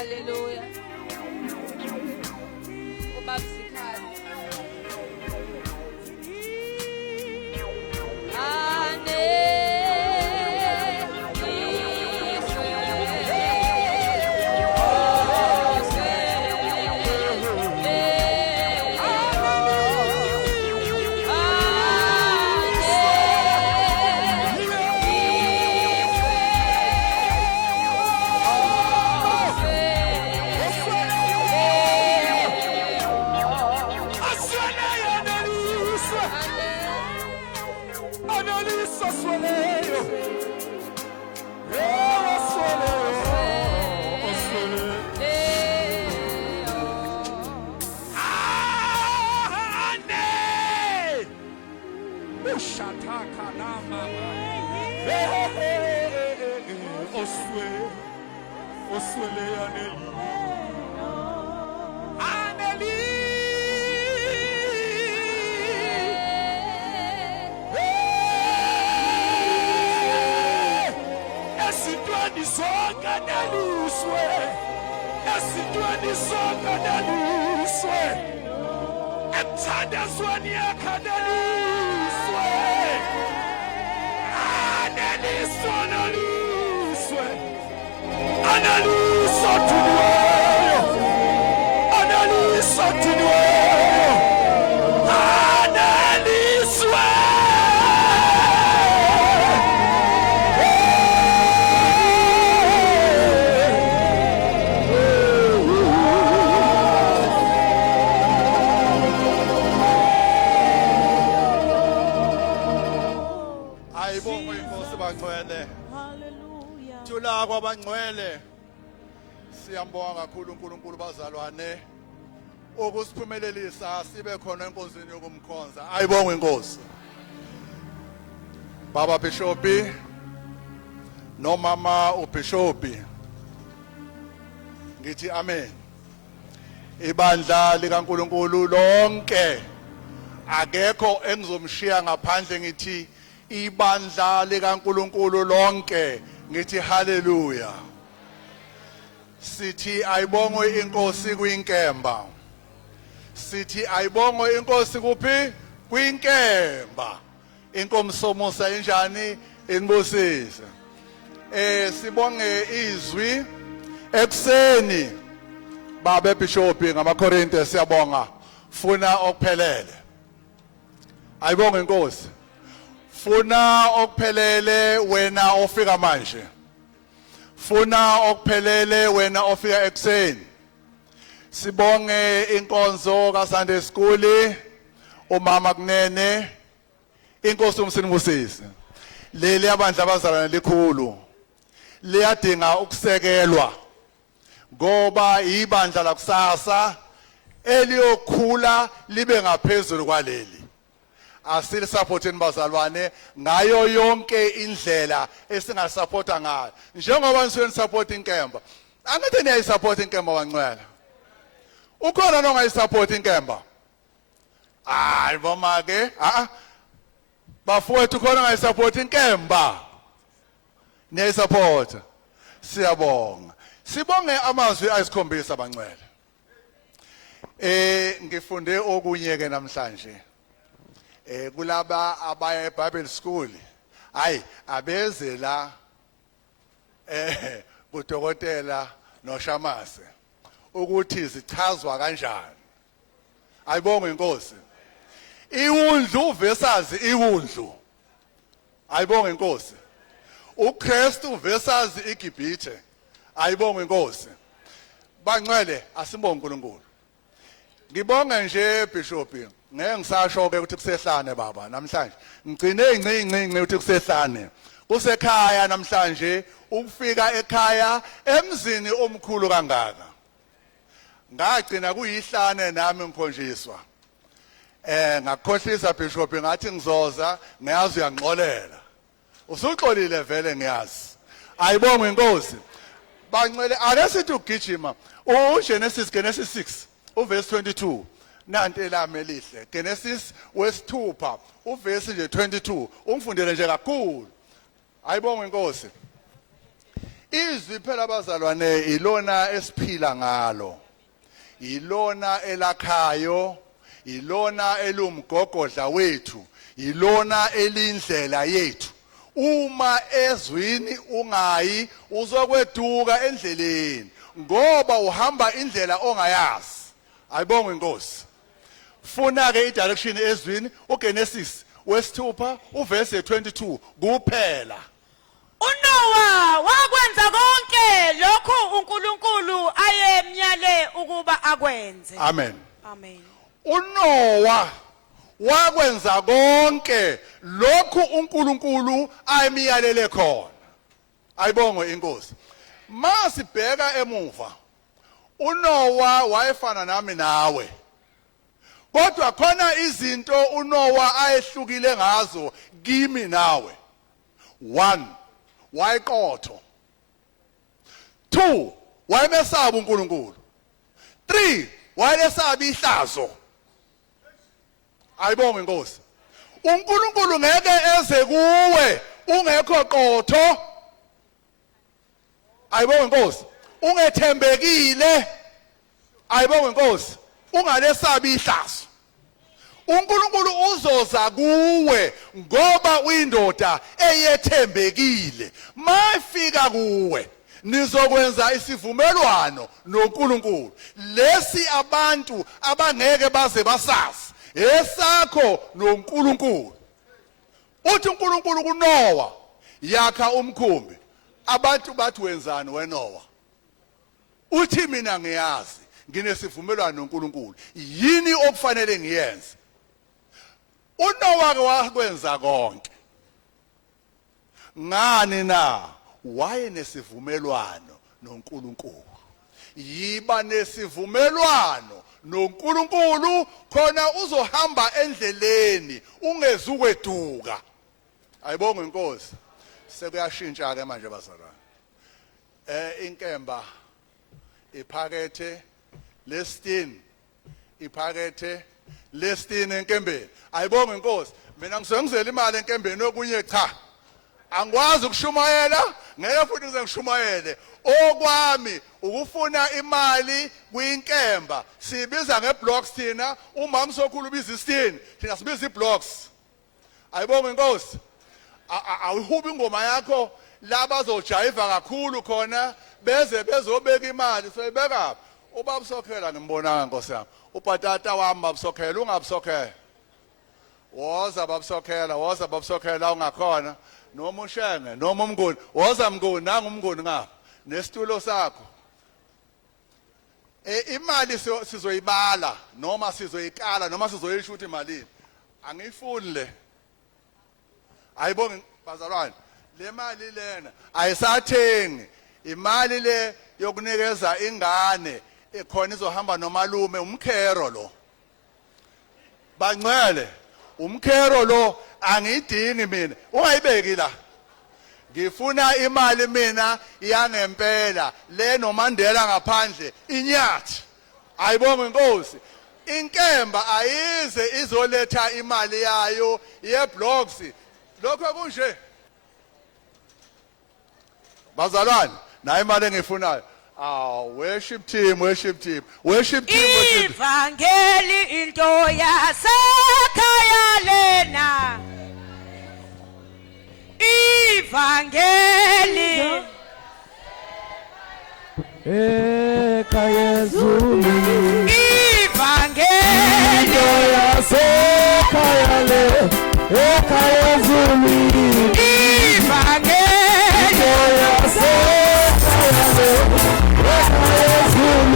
Hallelujah. Ubabzikhali. Ukuthula kwabangcwele. Siyambonga kakhulu uNkulunkulu bazalwane. Ukusiphumelelisa sibe khona enkonzweni yokumkhonza. Ayibonge inkosi. Baba Bishopi no mama uBishopi. Ngithi amen. Ibandla likaNkulunkulu lonke akekho engizomshiya ngaphandle ngithi ibandla likaNkulunkulu lonke ngithi haleluya. Sithi ayibongwe inkosi kwinkemba. Sithi ayibongwe inkosi kuphi kwinkemba. Inkomsomusa enjani inibusise. Sibonge izwi ekseni Baba Bishopi ngamaKorinte siyabonga funa okuphelele. Ayibonge inkosi. Funa okuphelele wena ofika manje. Funa okuphelele wena ofika ekseni. Sibonge inkonzo kaSunday School umama kunene inkosi umsinibusise. Leli abandla abazalwane likhulu. Liyadinga ukusekelwa. Ngoba ibandla lakusasa eliyokhula libe ngaphezulu kwaleli. Asili supporteni bazalwane ngayo yonke indlela esingasupporta ngayo. Njengoba nisuke support inkemba. Angathi niyayisupport inkemba bangcwele. Ukhona nongayisupport inkemba? Hayi boma ke, bafowethu khona ngayisupport inkemba. Niyayisupport. Siyabonga. Sibonge amazwi ayisikhombisa bangcwele. Ngifunde okunye ke namhlanje. Kulaba abaya eBible School. Hayi abeze la kudokotela noShamase ukuthi zichazwa kanjani. Ayibonge inkosi. Iwundlu versus iwundlu. Ayibonge inkosi. uKristu versus iGibhithe. Ayibonge inkosi. Bangcwele asibonge uNkulunkulu. Ngibonga nje Bishopi. Ngeke ngisasho ke ukuthi kusehlane baba namhlanje. Ngicine ingcinci ukuthi kusehlane. Kusekhaya namhlanje ukufika ekhaya emzini omkhulu kangaka. Ngagcina kuyihlane nami ngikhonjiswa. Ngakhohlisa Bishopi ngathi ngizoza ngiyazi uyangxolela. Usuxolile vele ngiyazi. Ayibonge inkosi. Bangcwele ake sithi ugijima uGenesis 6 uverse 22 nanti elami elihle Genesis wesithupha uverse nje 22 ungifundele nje kakhulu. Ayibonge inkosi. Izwi phela abazalwane ilona esiphila ngalo. Ilona elakhayo, ilona elumgogodla wethu, ilona elindlela yethu. Uma ezwini ungayi uzokweduka endleleni ngoba uhamba indlela ongayazi. Ayibonge inkosi. Funa ke idirection ezwini uGenesis wesithupha uverse 22 kuphela. uNoah wakwenza konke lokho uNkulunkulu ayemnyale ukuba akwenze. Amen. Amen. uNoah wakwenza konke lokhu uNkulunkulu ayemiyalele khona. Ayibonge inkosi. Masibheka emuva uNoah wayefana nami nawe. Kodwa khona izinto uNoah ayehlukile ngazo kimi nawe. 1 wayeqotho. 2 wayemesaba uNkulunkulu. 3 wayesaba ihlazo. Ayibonge inkosi. uNkulunkulu ngeke eze kuwe ungekho qotho. Ayibonge inkosi. Ungethembekile. Ayibonge inkosi. Ungalesaba ihlazo. uNkulunkulu uzoza kuwe ngoba uyindoda eyethembekile. Mayifika kuwe nizokwenza isivumelwano noNkulunkulu. Lesi abantu abangeke baze basazi esakho noNkulunkulu. Uthi uNkulunkulu kuNoah yakha umkhumbi. Abantu bathi wenzani weNoah? Uthi mina ngiyazi nginesivumelwano noNkulunkulu. Yini okufanele ngiyenze? uNoah ke wakwenza konke. Ngani na wayenesivumelwano noNkulunkulu. Yiba nesivumelwano noNkulunkulu khona uzohamba endleleni ungezukweduka. Ayibonge inkosi. Sekuyashintsha ke manje bazalwane. Inkemba iphakethe lestin iphakethe lestin enkembeni. Ayibonge inkosi. Mina ngisengizela imali enkembeni okunye cha. Angikwazi ukushumayela, ngeke futhi ngize ngishumayele. Okwami ukufuna imali kwinkemba. Sibiza ngeblocks thina, uma msokhulu ubiza istin, thina sibiza iblocks. Ayibonge inkosi. Awuhubi ingoma yakho laba bazojayiva kakhulu khona beze bezobeka imali soyibeka. Ubaba Sokhela ngimbonanga inkosi yami. Ubhatata wami baba Sokhela ungabusokhela. Woza baba Sokhela ungakhona. Noma ushenge noma umnguni woza mnguni nanga umnguni ngapha nesitulo sakho imali sizoyibala noma sizoyikala noma sizoyisho ukuthi imali angifuni le ayibonge bazalwane le mali lena ayisathengi imali le yokunikeza ingane ekhona izohamba nomalume umkhero lo bangcwele umkhero lo angidingi mina ungayibeki la ngifuna imali mina yangempela le noMandela ngaphandle inyathi ayibonge inkosi inkemba ayize izoletha imali yayo yeblocks lokho kunje bazalwane nayi imali engifunayo worship team ivangeli into yasekhaya lena ivangeli ekayezulu ivangeli yasekhaya le ekayezulu ivangeli yasekhaya le ekayezulu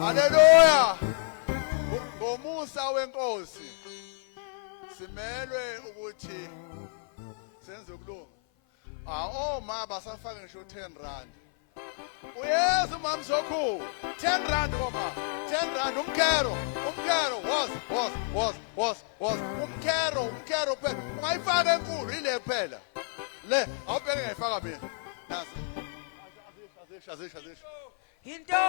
Hallelujah. Ngomusa wenkosi simelwe ukuthi senze ukulunga. Oma basafaka ngisho 10 rand. Uyeza mama Soku. 10 rand mama. 10 rand umkero. Was. Umkero phela. Ungayifaka enkulu ile phela. Le, awubheke ngayifaka mina. Nasi. Azisha. Into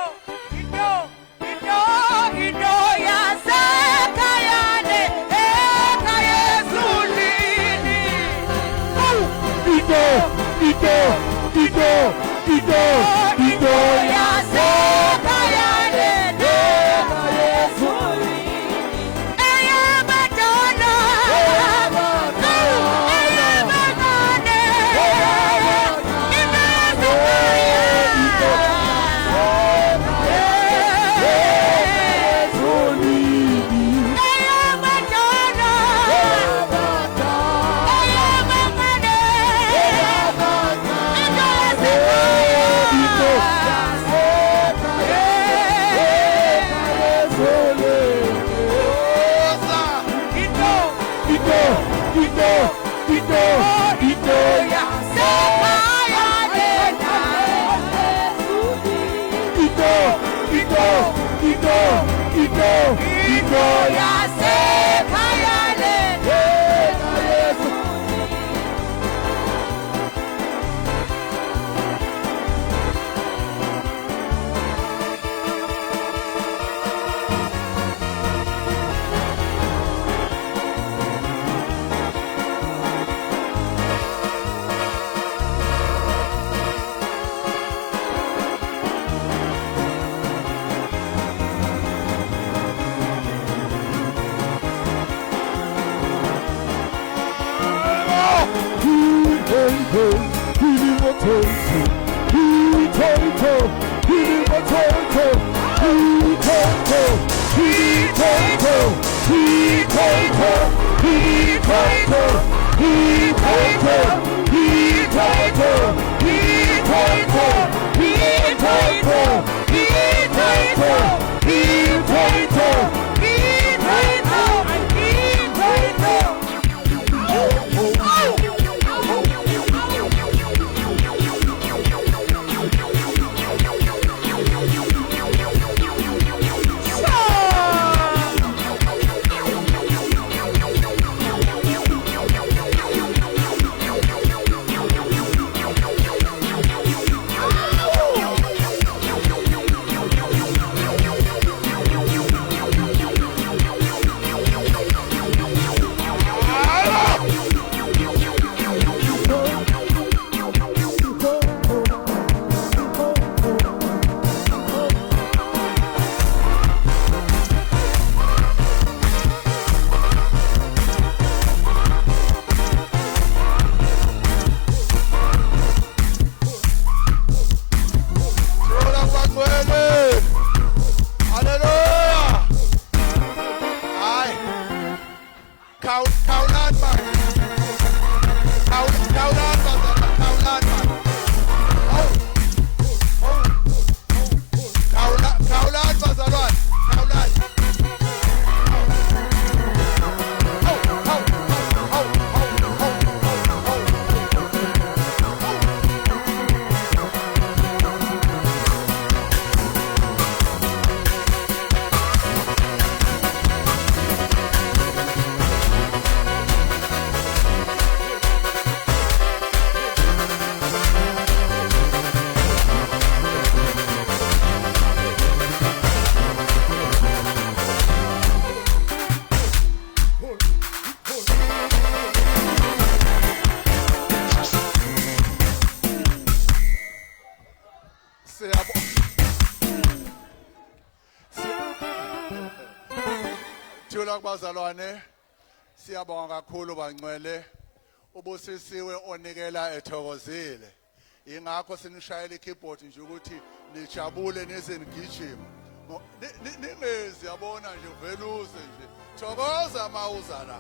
yasekhayane ekhayezulwini. Into yasekhayane ekhayezulwini. Eyabantwana, eyabangane, Thula kubazalwane siyabonga kakhulu bangcwele ubusisiwe onikela ethokozile ingakho sinishayela ikeyboard nje ukuthi nijabule nizenigijima ningezi yabona nje veluze nje thokoza mawuza la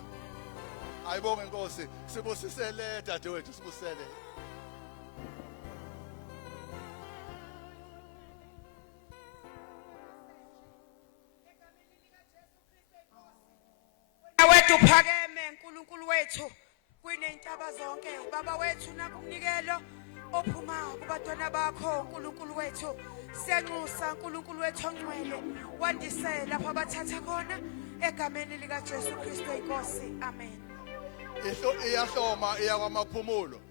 ayibonge inkosi sibusisele dadewethu sibusele wethu phakeme uNkulunkulu wethu kunezintaba zonke ubaba wethu nakumnikelo ophuma kubatwana bakho uNkulunkulu wethu siyanxusa uNkulunkulu wethu ongcwele wandise lapho abathatha khona egameni lika Jesu Kristu inkosi amen. Iyahloma iya kwamaphumulo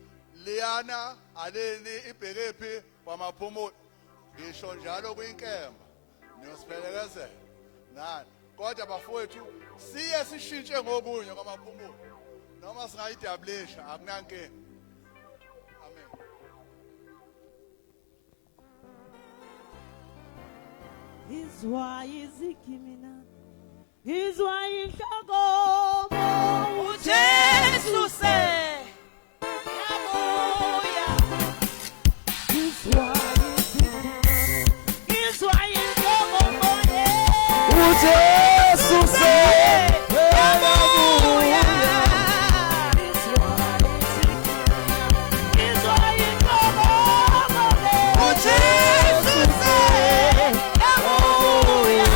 liyana aleni ibhekephi kwamaphumulo ngisho njalo kwinkemba niyosiphelekezela nani kodwa bafowethu siye sishintshe ngokunye kwamaphumulo noma singayidablisha akunankinga amen. Izwa izikimina izwa inhloko uJesu se yabuya izwa izwa inhloko moye uJesu se yabuya izwa inhloko moye uJesu se yabuya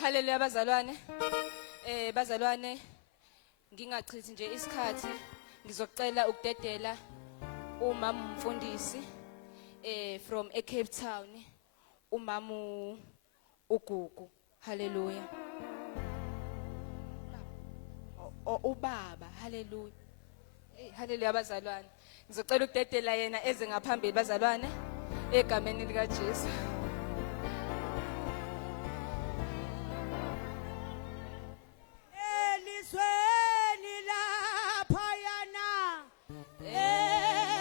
Haleluya bazalwane. Bazalwane ngingachithi nje isikhathi ngizocela ukudedela umama umfundisi from eCape Town umama uGugu. Haleluya. Ubaba. Haleluya. Haleluya bazalwane. Ngizocela ukudedela yena eze ngaphambili bazalwane egameni lika Jesu. elizweni lapha yana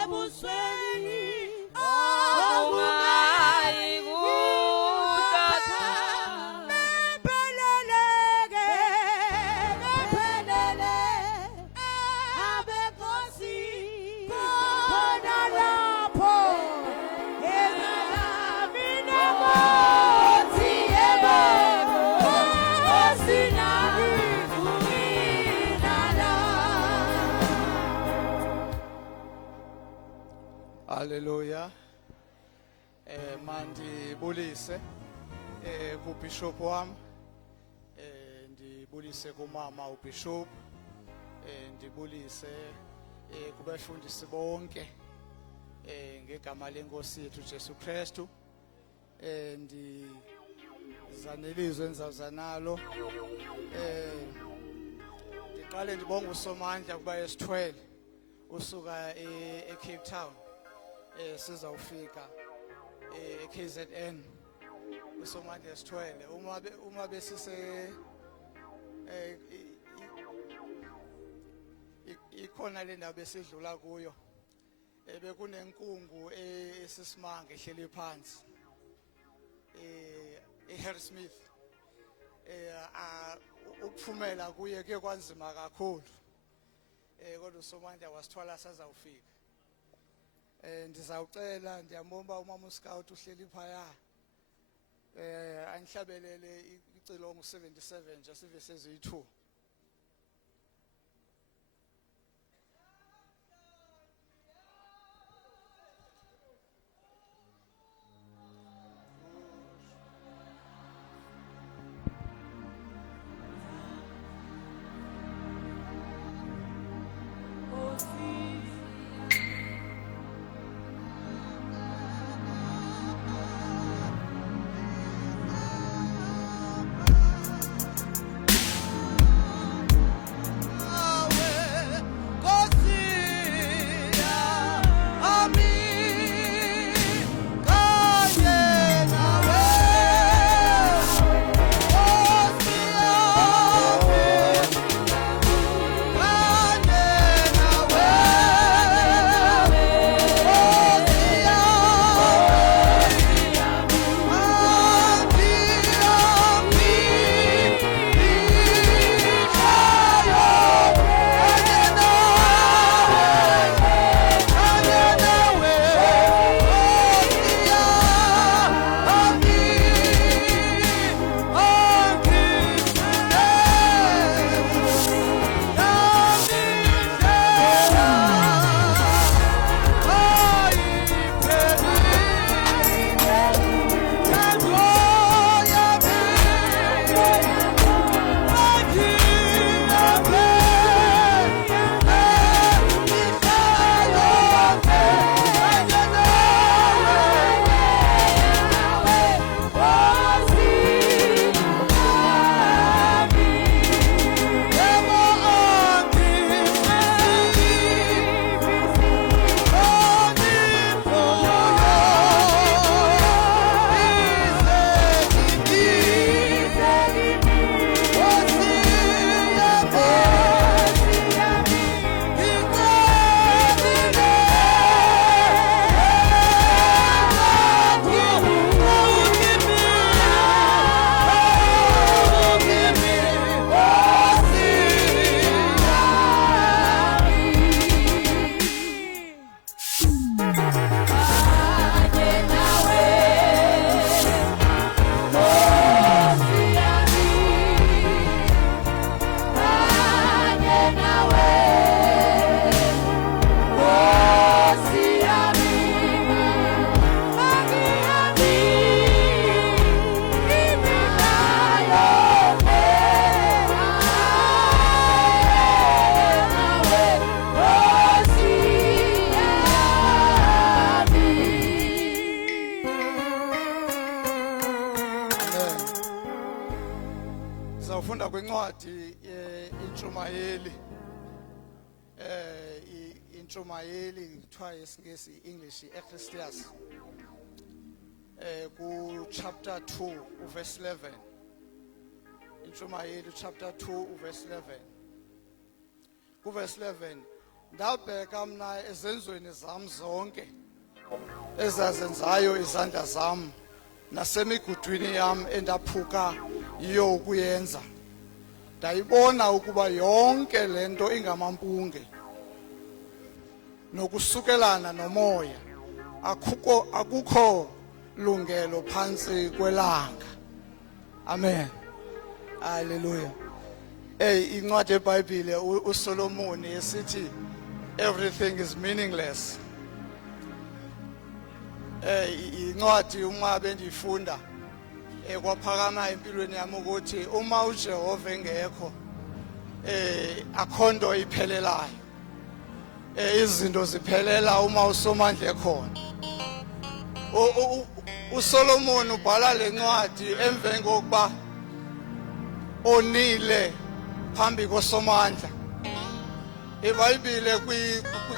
ebusweni Awungayi kuthatha bepheleleke bephelele abenkosi khona lapho ezalamina mothi yebo nkosi nami unginala. Hallelujah. Mandibulise kuBishop wami. Ndibulise kumama uBishop. Ndibulise kubafundisi bonke ngegama lenkosi yethu Jesu Kristu. zanelizwe enizawuzanalo. Ndiqale ndibonga uSomandla kuba esithwele usuka eCape Town. Sizawufika eKZN. uSomandla esithwele uma besise ikhona le ndaba esidlula kuyo. Bekunenkungu esisimanga ehleli phansi eHarry Smith ukuphumela kuye kwanzima kakhulu kodwa uSomandla wasithwala sazawufika. Ndizawucela ndiyambomba umama uScout uhleli phaya angihlabelele icilongo 77 nje sive seziyi2. Sizawufunda kwincwadi intshumayeli intshumayeli kuthiwa yesingesi English Ecclesiastes ku chapter 2 verse 11. Intshumayeli chapter 2 verse 11. Ku verse 11 ndabheka mina ezenzweni zami zonke ezazenzayo izandla zami nasemigudwini yami endaphuka iyo ukuyenza. Ndayibona ukuba yonke lento ingamampunge nokusukelana nomoya, akukho lungelo phansi kwelanga. Amen. Hallelujah. Incwadi yeBhayibhile uSolomon esithi everything is meaningless. Incwadi uma bendifunda kwaphakama empilweni yami ukuthi uma uJehova engekho akhondo iphelelayo. Izinto ziphelela uma uSomandla ekhona. uSolomon ubhala lencwadi emveni kokuba onile phambi koSomandla. iBhayibhile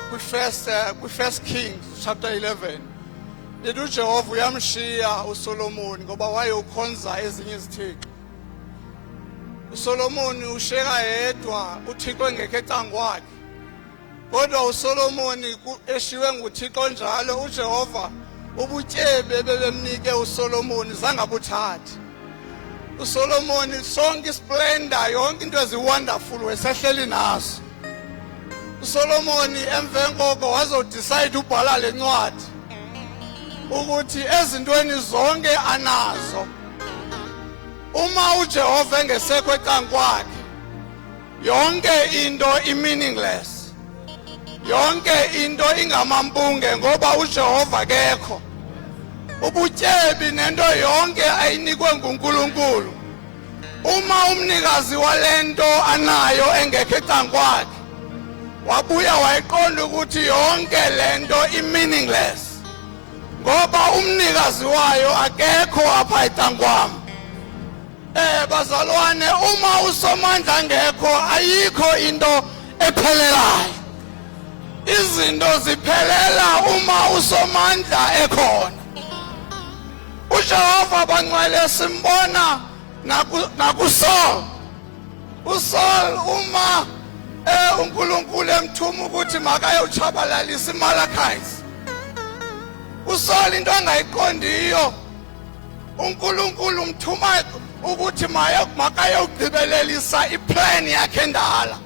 kwi-First Kings chapter 11 lithi uJehova uyamshiya uSolomon ngoba wayekhonza ezinye izithixo. uSolomon usheka yedwa, uThixo engekho ecango kwakhe. Kodwa uSolomon eshiwe nguThixo njalo, uJehova ubutshebe bebemnike uSolomon zangabuthathi. uSolomon sonke isplendor, yonke into eziwonderful wesehleli naso. uSolomon emveni koko wazodecide ubhala lencwadi ukuthi ezintweni zonke anazo, uma uJehova engesekho ecango kwakhe, yonke into i-meaningless, yonke into ingamampunge ngoba uJehova kekho. Ubutyebi nento yonke ayinikwe nguNkulunkulu. Uma umnikazi walento anayo engekho ecango kwakhe, wabuya wayiqonda ukuthi yonke lento i-meaningless ngoba umnikazi wayo akekho apha ecango kwami. Bazalwane, uma uSomandla angekho ayikho into ephelelayo. Izinto ziphelela uma uSomandla ekhona. uJehova bangcwele simbona nakuSaul. uSaul uma uNkulunkulu emthuma ukuthi makayotshabalalisa iMalachites, uSaul into angayiqondiyo, uNkulunkulu umthuma ukuthi makayogqibelelisa iplan yakhe endala.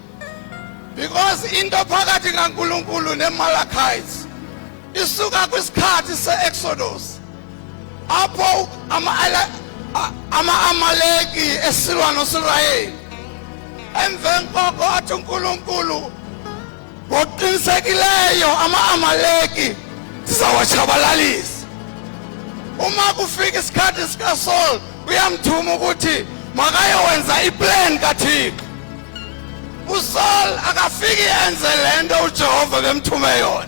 Because into phakathi kaNkulunkulu neMalachites isuka kwisikhathi se-Exodus, apho ama-Amaleki esilwa noSirayeli. Emveni koko athi uNkulunkulu, ngokuqinisekileyo ama-Amaleki sizawatshabalalisa. Uma kufika isikhathi sikaSaul, uyamthuma ukuthi makayowenza iplan kaThixo. uSaul akafiki enze lento uJehova bemthume yona.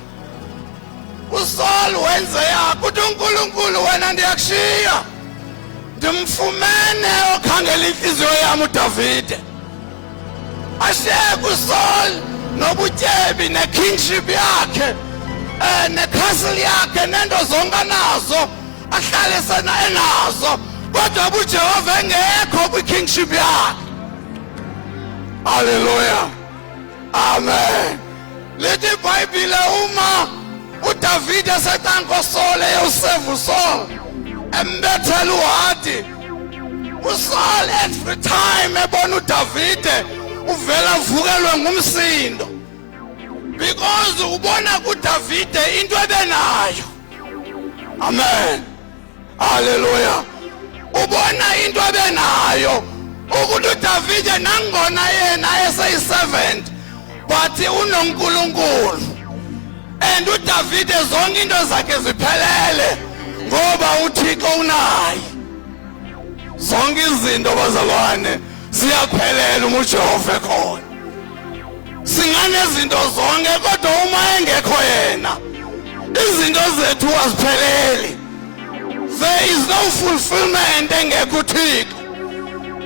uSaul wenze yakhe, uthi uNkulunkulu wena ndiyakushiya, ndimfumene okhangela inhliziyo yami uDavide. Ashiyeke uSaul nobutyebi nekingship yakhe, necastle yakhe nento zonke nazo, ahlale sena enazo, kodwa uJehova engekho kwikingship yakhe. Hallelujah. Amen. Lithi iBhayibhile uma uDavide esecango koSaul eyoseva uSaul, embethela uHadi, uSaul every time ebona uDavide uvela vukelwe ngumsindo, because ubona kuDavide into ebenayo. Amen. Hallelujah. Ubona into ebenayo ukuthi uDavide nangona yena eseyi-servant but unoNkulunkulu, and uDavide zonke into zakhe ziphelele ngoba uThixo unaye. Zonke izinto bazalwane ziyaphelela uma uJehova ekhona. Singanezinto zonke kodwa uma engekho yena, izinto zethu azipheleli. There is no fulfillment engekho uThixo.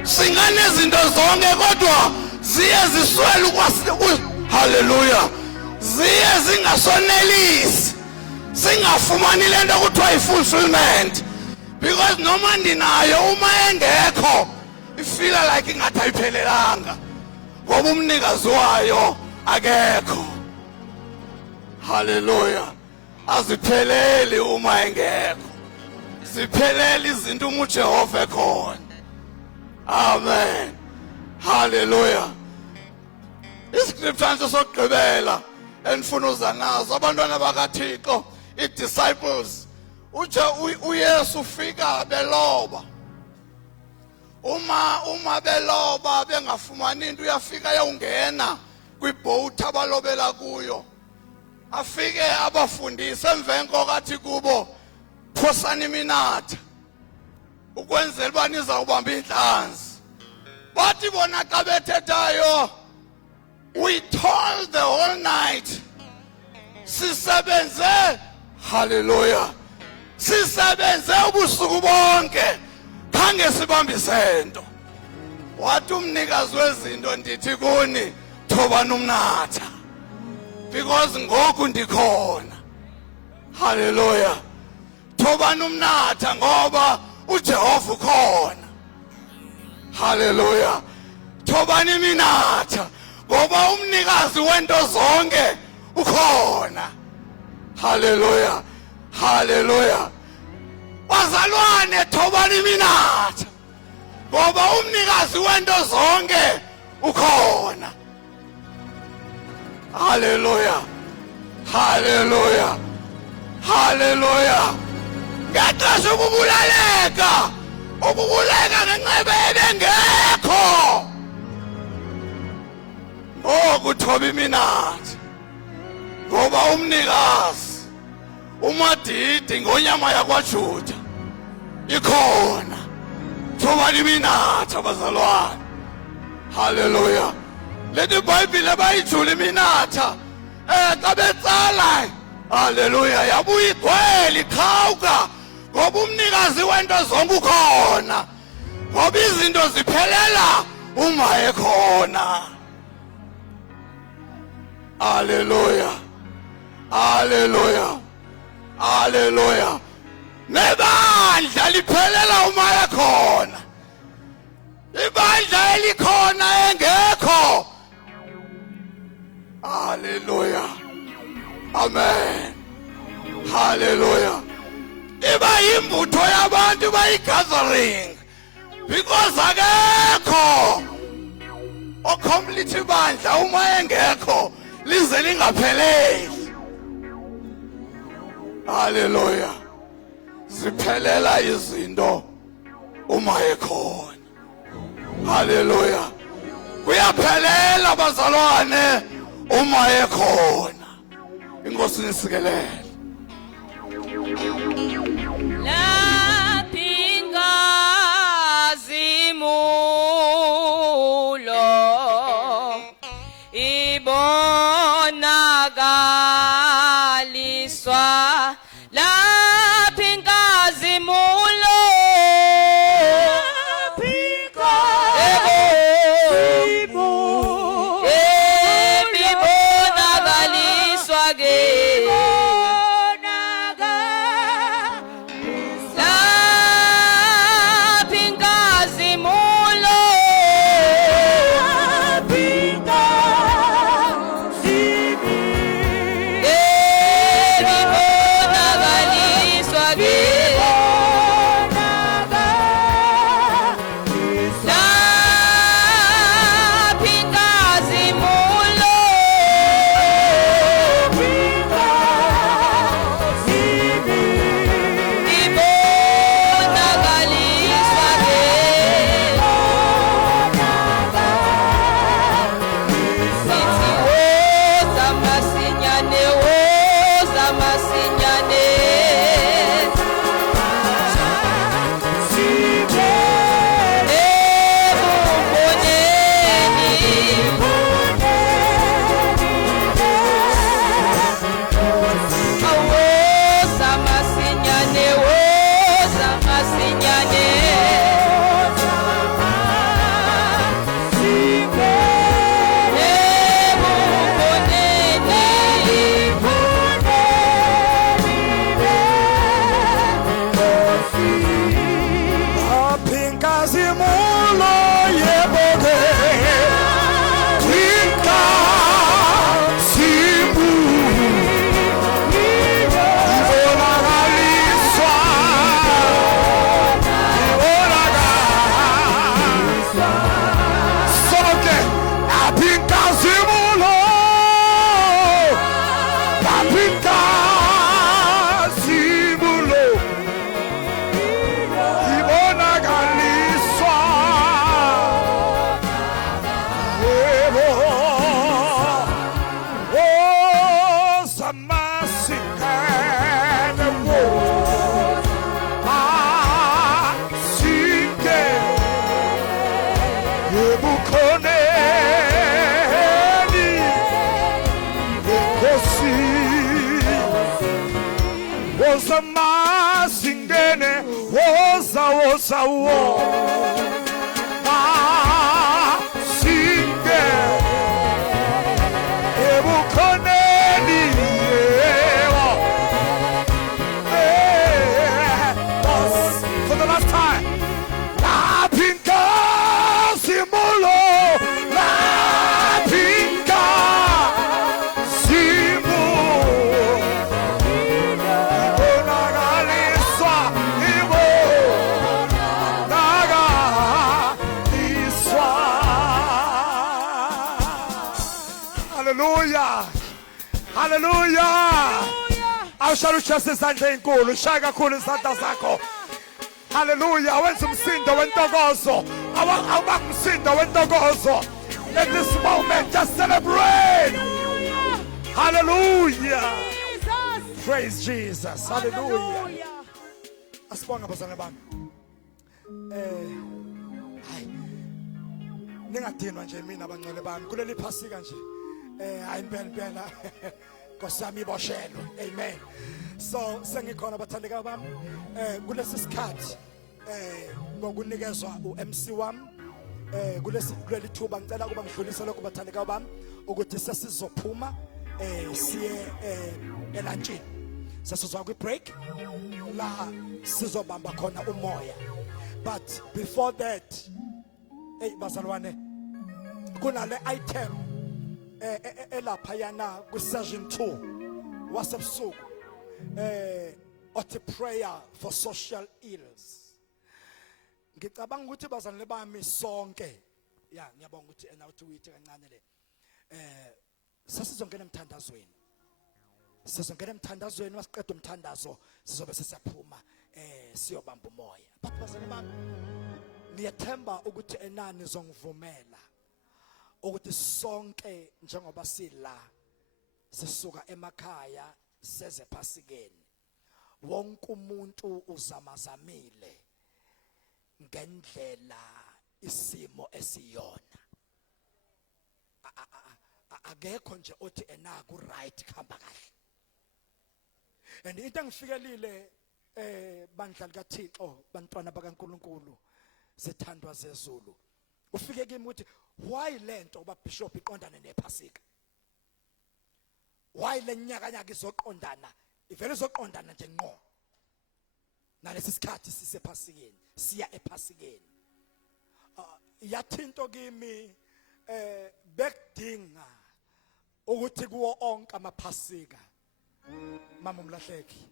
Singanezinto zonke kodwa ziye ziswele hallelujah, ziye zingasonelisi, singafumani lento kuthiwa i-fulfillment. Because noma ndinayo uma engekho ifila like ingathi ayiphelelanga ngoba umnikazi wayo akekho. Hallelujah. Azipheleli uma engekho, ziphelele izinto uma uJehova ekhona. Amen. Hallelujah. Iscripture sokugqibela endifuna uza nazo abantwana bakaThixo, i-disciples, uYesu ufika beloba. Uma beloba bengafumani into, uyafika yongena kwibhoat abalobela kuyo, afike abafundisi, emveni koko athi kubo, phosani iminatha ukwenzela uba nizawubamba inhlanzi. Bathi bona xa bethethayo, we toiled the whole night, sisebenze, hallelujah, sisebenze ubusuku bonke khange sibambise into. Wathi umnikazi wezinto ndithi kuni thobani umnatha because ngoku ndikhona. Hallelujah. Thobani umnatha ngoba uJehova ukhona. Hallelujah. Thobani iminatha ngoba umnikazi wento zonke ukhona. Hallelujah. Hallelujah. Bazalwane thobani iminatha ngoba umnikazi wento zonke ukhona. Hallelujah. Hallelujah. Hallelujah. Ngexesha ukubulaleka ngenxeba ebengekho. Ngoku thoba iminatha ngoba umnikazi uMadidi ngonyama yakwaJuda ikhona. Thoba iminatha bazalwane. Hallelujah. Lethi iBhayibhile bayijula iminatha xa betsala. Hallelujah. Yabuya igcwele iqhawuka ngoba umnikazi wento zonke ukhona. Ngoba izinto ziphelela uma ekhona. Hallelujah. Hallelujah. Hallelujah. Nebandla liphelela uma ekhona. Ibandla elikhona engekho. Hallelujah. Amen. Hallelujah. Iba yimbutho yabantu bayi-gathering because akekho ocomplete ibandla uma engekho lize lingapheleli. Hallelujah. Ziphelela izinto uma ekhona. Hallelujah. Kuyaphelela bazalwane uma ekhona. Inkosi nisikelele. Lapingazimulo ibonakaliswa. Lapingazimulo ibonakaliswa ke. Was a mass zawo zawo masinge ebukhoneni yewa. For the last time. La pinka simulo, la pinka simu. Onagaliswa imo, nagaliswa. Hallelujah, hallelujah. Awushalushasa isandla enkulu, shaya kakhulu isandla sakho. Hallelujah. Wenza umsindo wentokozo. Awubanga umsindo wentokozo. Let this moment just celebrate. Hallelujah. Praise Jesus. Hallelujah. Asibonga bazalwane bami. Hayi. Ningadinwa nje mina abangcwele bami. Kuleli phasika nje. Hayi impela. Nkosami iboshelwe. Amen. So sengikhona bathandeka bami kulesi sikhathi ngokunikezwa uMC wami kuleli thuba ngicela kuba ngidlulise lokho bathandeka bami ukuthi sesizophuma siye elantshini sesizwa kwi break la sizobamba khona umoya, but before that bazalwane kunale item elapha yana ku session 2 wasebusuku othi prayer for social ills. Ngicabanga ukuthi bazalwane bami sonke ngiyabonga ukuthi uthi uyithi kancane le sasizongena emthandazweni masiqeda umthandazo sizobe sesiyaphuma siyobamba umoya. But bazalwane bami ngiyathemba ukuthi enani zongivumela ukuthi sonke njengoba sila sisuka emakhaya seze phasikeni wonke umuntu uzamazamile ngendlela isimo esiyona. Akekho nje othi enaku right khamba kahle. And into engifikelile bandla likaThixo bantwana bakaNkuluNkulu sithandwa zezulu. Ufike kimi ukuthi why lento ubabishop iqondane nephasika? Why lenyakanyaka izoqondana? Ivele izoqondana nje ngqo. Nalesi sikhathi sisephasikeni, siya ephasikeni. Yathinto kimi bekudinga ukuthi kuwo onke amaphasika mama umlahleki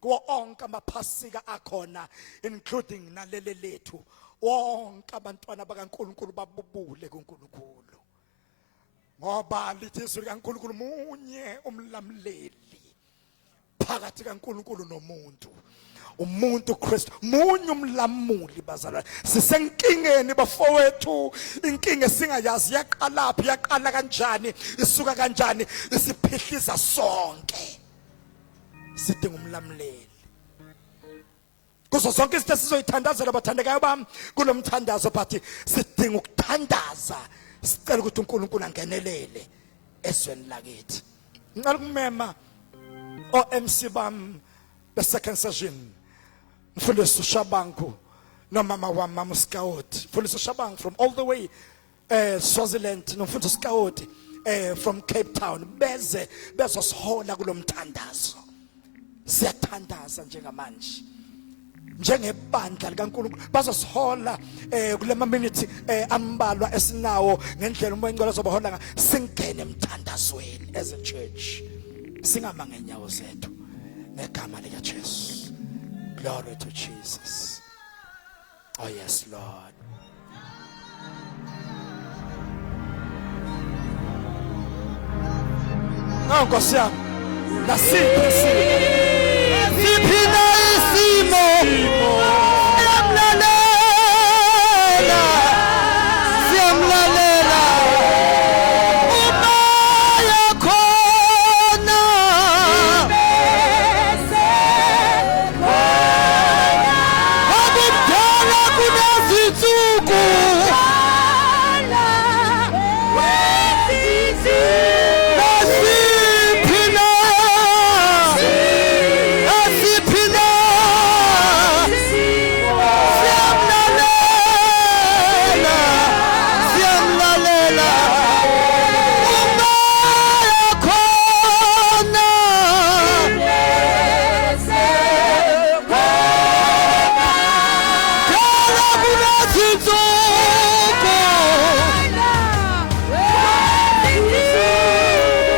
kuwo onke amaphasika akhona including nalele lethu wonke abantwana bakaNkuluNkulu babubule kuNkulunkulu ngoba lithi izwi likaNkulunkulu munye umlamleli phakathi kaNkulunkulu nomuntu. Umuntu Kristu munye umlamuli bazalwane. Sisenkingeni bafowethu, inkinga singayazi yaqalaphi yaqala kanjani isuka kanjani isiphihliza sonke. Sidinga umlamleli. Kuzo zonke izinto sizoyithandazela bathandekayo bami kulomthandazo but sidinga ukuthandaza sicela ukuthi uNkulunkulu angenelele esweni lakithi. Ngicela kumema oMC bami the second session Mfundisi Shabangu no mama wa Mama Scout Mfundisi Shabangu from all the way Swaziland no Mfundisi Scout from Cape Town beze bezosihola kulomthandazo. Siyathandaza njengamanje njengebandla likaNkulunkulu bazosihola kulema minute ambalwa esinawo ngendlela umoya ngcwele zobahola singene emthandazweni as a church singama ngenyawo zethu negama lika Jesu. Glory to Jesus. Oh yes, Lord. Nkosi yami nasiphi siphina isimo siyamlalela umoya khona abudala kunezinsuku nasiphina nazinsuku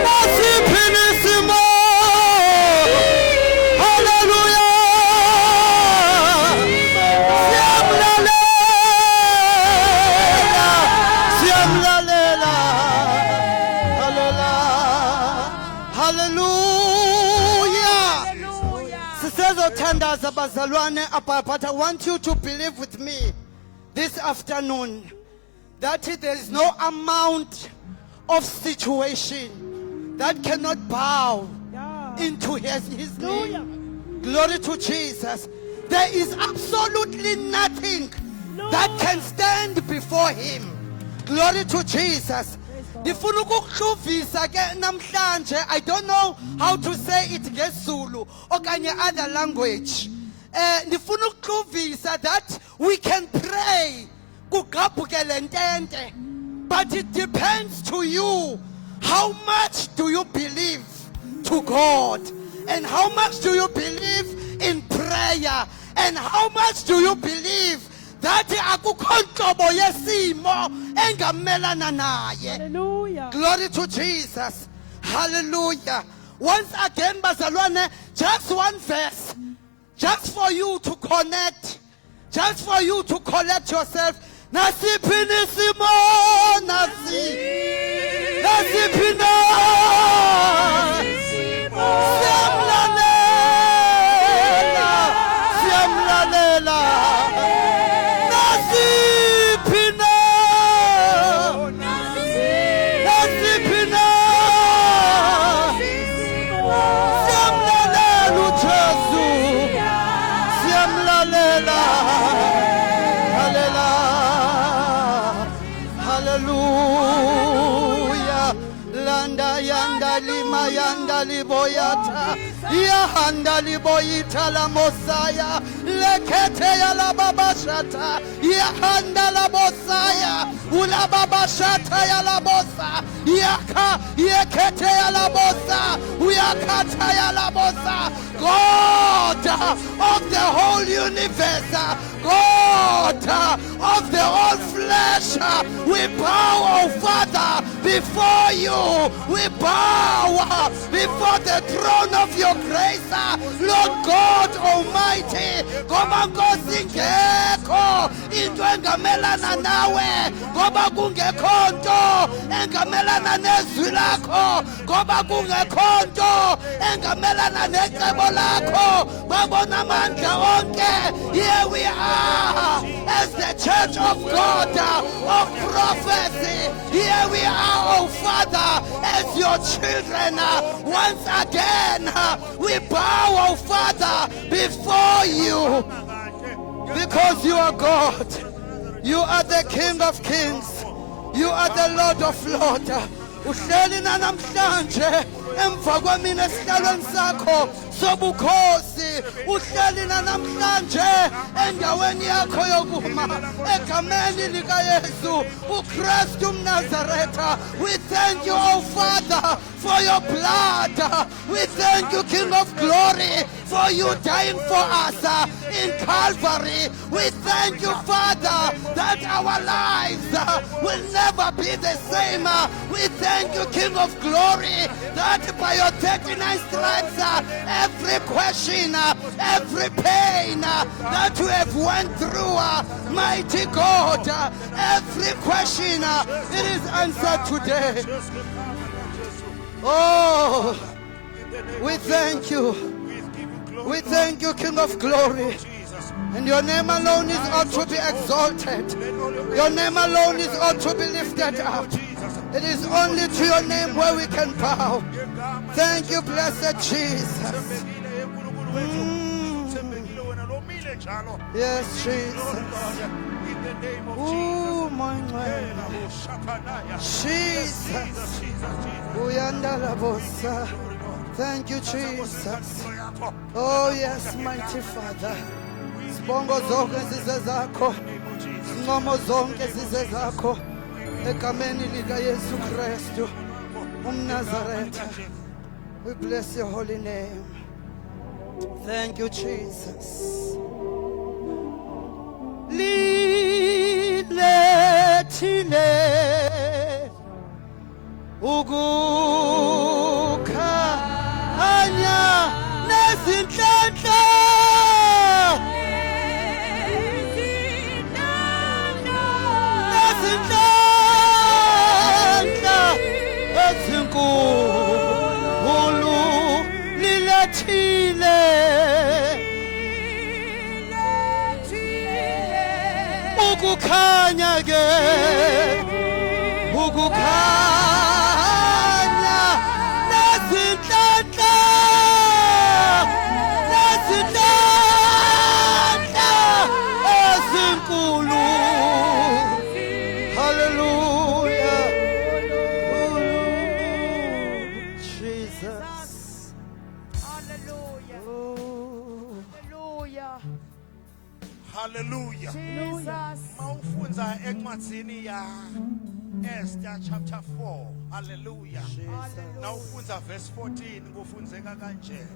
nasiphini isimo haleluya siyamlalela hallelujah sisezothandaza bazalwane but I want you to believe with me this afternoon that there is no amount of situation that cannot bow into his name. Glory to Jesus. There is absolutely nothing that can stand before him. Glory to Jesus. Ndifuna ukukuhluvisa ke namhlanje, I don't know how to say it ngeZulu okanye other language. Ndifuna ukuhluvisa that we can pray kugqabhuke lentente, but it depends to you. How much do you believe to God? And how much do you believe in prayer? And how much do you believe that akukho nhlobo yesimo engamelana naye? Hallelujah. Glory to Jesus. Hallelujah. Once again, bazalwane, just one verse, just for you to connect, just for you to collect yourself. Nasiphini isimo nasiphina siyamlalela nasiphina siyamlalela uJesu siyamlalela hallelujah landa yanda lima yanda liboyata yahanda liboyita la mosaya lekete ya la babashata yahanda la bosaya ula babashata ya la bosa yaka yekete ya la bosa uyakata ya la bosa. God of the whole universe, God of the whole flesh, we bow, oh Father, before you. We bow before the throne of your grace, Lord God Almighty. Ngoba Nkosi ngekho into engamelana nawe, ngoba kungekho nto engamelana nezwi lakho, ngoba kungekho nto engamelana necebo lakho. Babona amandla onke. Here we are as the church of God of prophecy. Here we are, oh Father, as your children. Once again, we bow, oh Father, before you, because you are God. You are the King of Kings. You are the Lord of Lords. Uhleli namhlanje emva kwamina esihlalweni sakho sobukhosi. Uhleli namhlanje endaweni yakho yokuma egameni likaYesu uKristu umNazaretha. We thank you, oh Father, for your blood. We thank you, King of Glory, for you dying for us in Calvary. We thank you, Father, that our lives will never be the same. We thank you, King of Glory, that by your 39 stripes, every question, every pain that you have went through, mighty God, every question, it is answered today. Oh, we thank you. We thank you, King of Glory. And your name alone is ought to be exalted. Your name alone is ought to be lifted up. It is only to your name where we can bow. Thank you, blessed Jesus. Yes, Jesus. Oh, my God. Jesus. Thank you, Jesus. Oh, yes, mighty Father. Sibongo zonke zize zakho. Sinqomo zonke zize zakho. Egameni likaYesu Kristu umNazaretha. We bless your holy name. Thank you, Jesus. ukukhanya nezinhlanhla nezinhlanhla ezinkulu lilethile ukukhanya ke ukukhanya nezinhlanhla ezinkulu. Hallelujah. Jesus. Hallelujah. Hallelujah. Hallelujah. Jesus. Mawufunza encwadzini ya Esther chapter 4. Hallelujah. Nawufunza verse 14 kufunzeka kanje.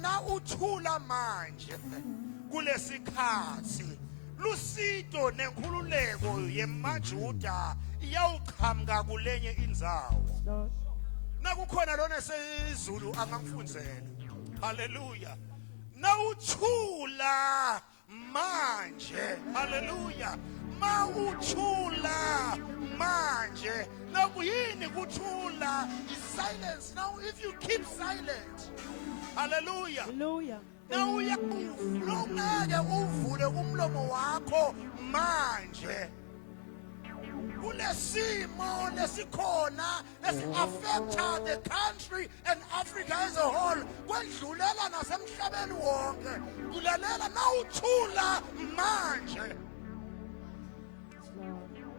Na uthula manje kulesikhathi lusito nenkhululeko yemaJuda iyawuqhamuka kulenye indzawo. Nakukhona lona sezulu angangifundzela. Hallelujah. Nawuthula manje. Hallelujah. Mawuthula manje. Nakuyini kuthula? Silence. Now if you keep silent. Hallelujah. Hallelujah. Now ungeke uvule umlomo wakho manje. Kulesimo lesikhona lesi-affecta the country and Africa as a whole. Kwedlulela nasemhlabeni wonke. Kulalela nawuthula manje.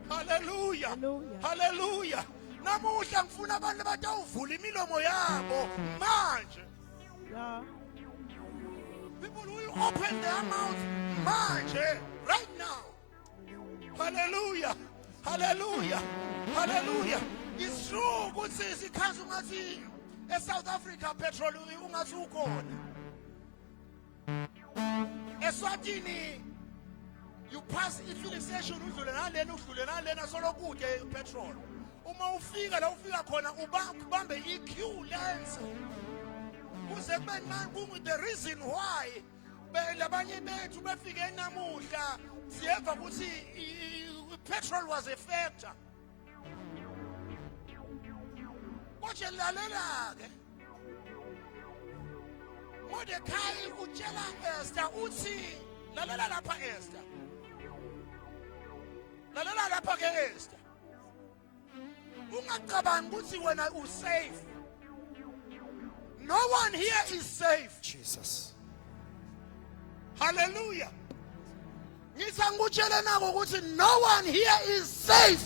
Hallelujah. Hallelujah. Namuhla ngifuna abantu batawuvula imilomo yabo manje. Yeah. People will open their mouth manje right now. Hallelujah. Hallelujah. Hallelujah. It's true ukuthi isikhathi ungathi eSouth Africa petrol ungathi ukhona. Eswatini you pass i-filling station udlule nalena solo kude petrol. Uma ufika la ufika khona ubambe i-queue lenza. Kuze kube manje the reason why labanye bethu befike namuhla siyeva ukuthi petrol was a factor. Kodwa lalela ke Mordecai utshela Esther uthi lalela lapha Esther. Lalela lapha ke Esther. Ungacabangi ukuthi wena usafe. No one here is safe. Jesus. Hallelujah. Ngizangutshela nako ukuthi no one here is safe.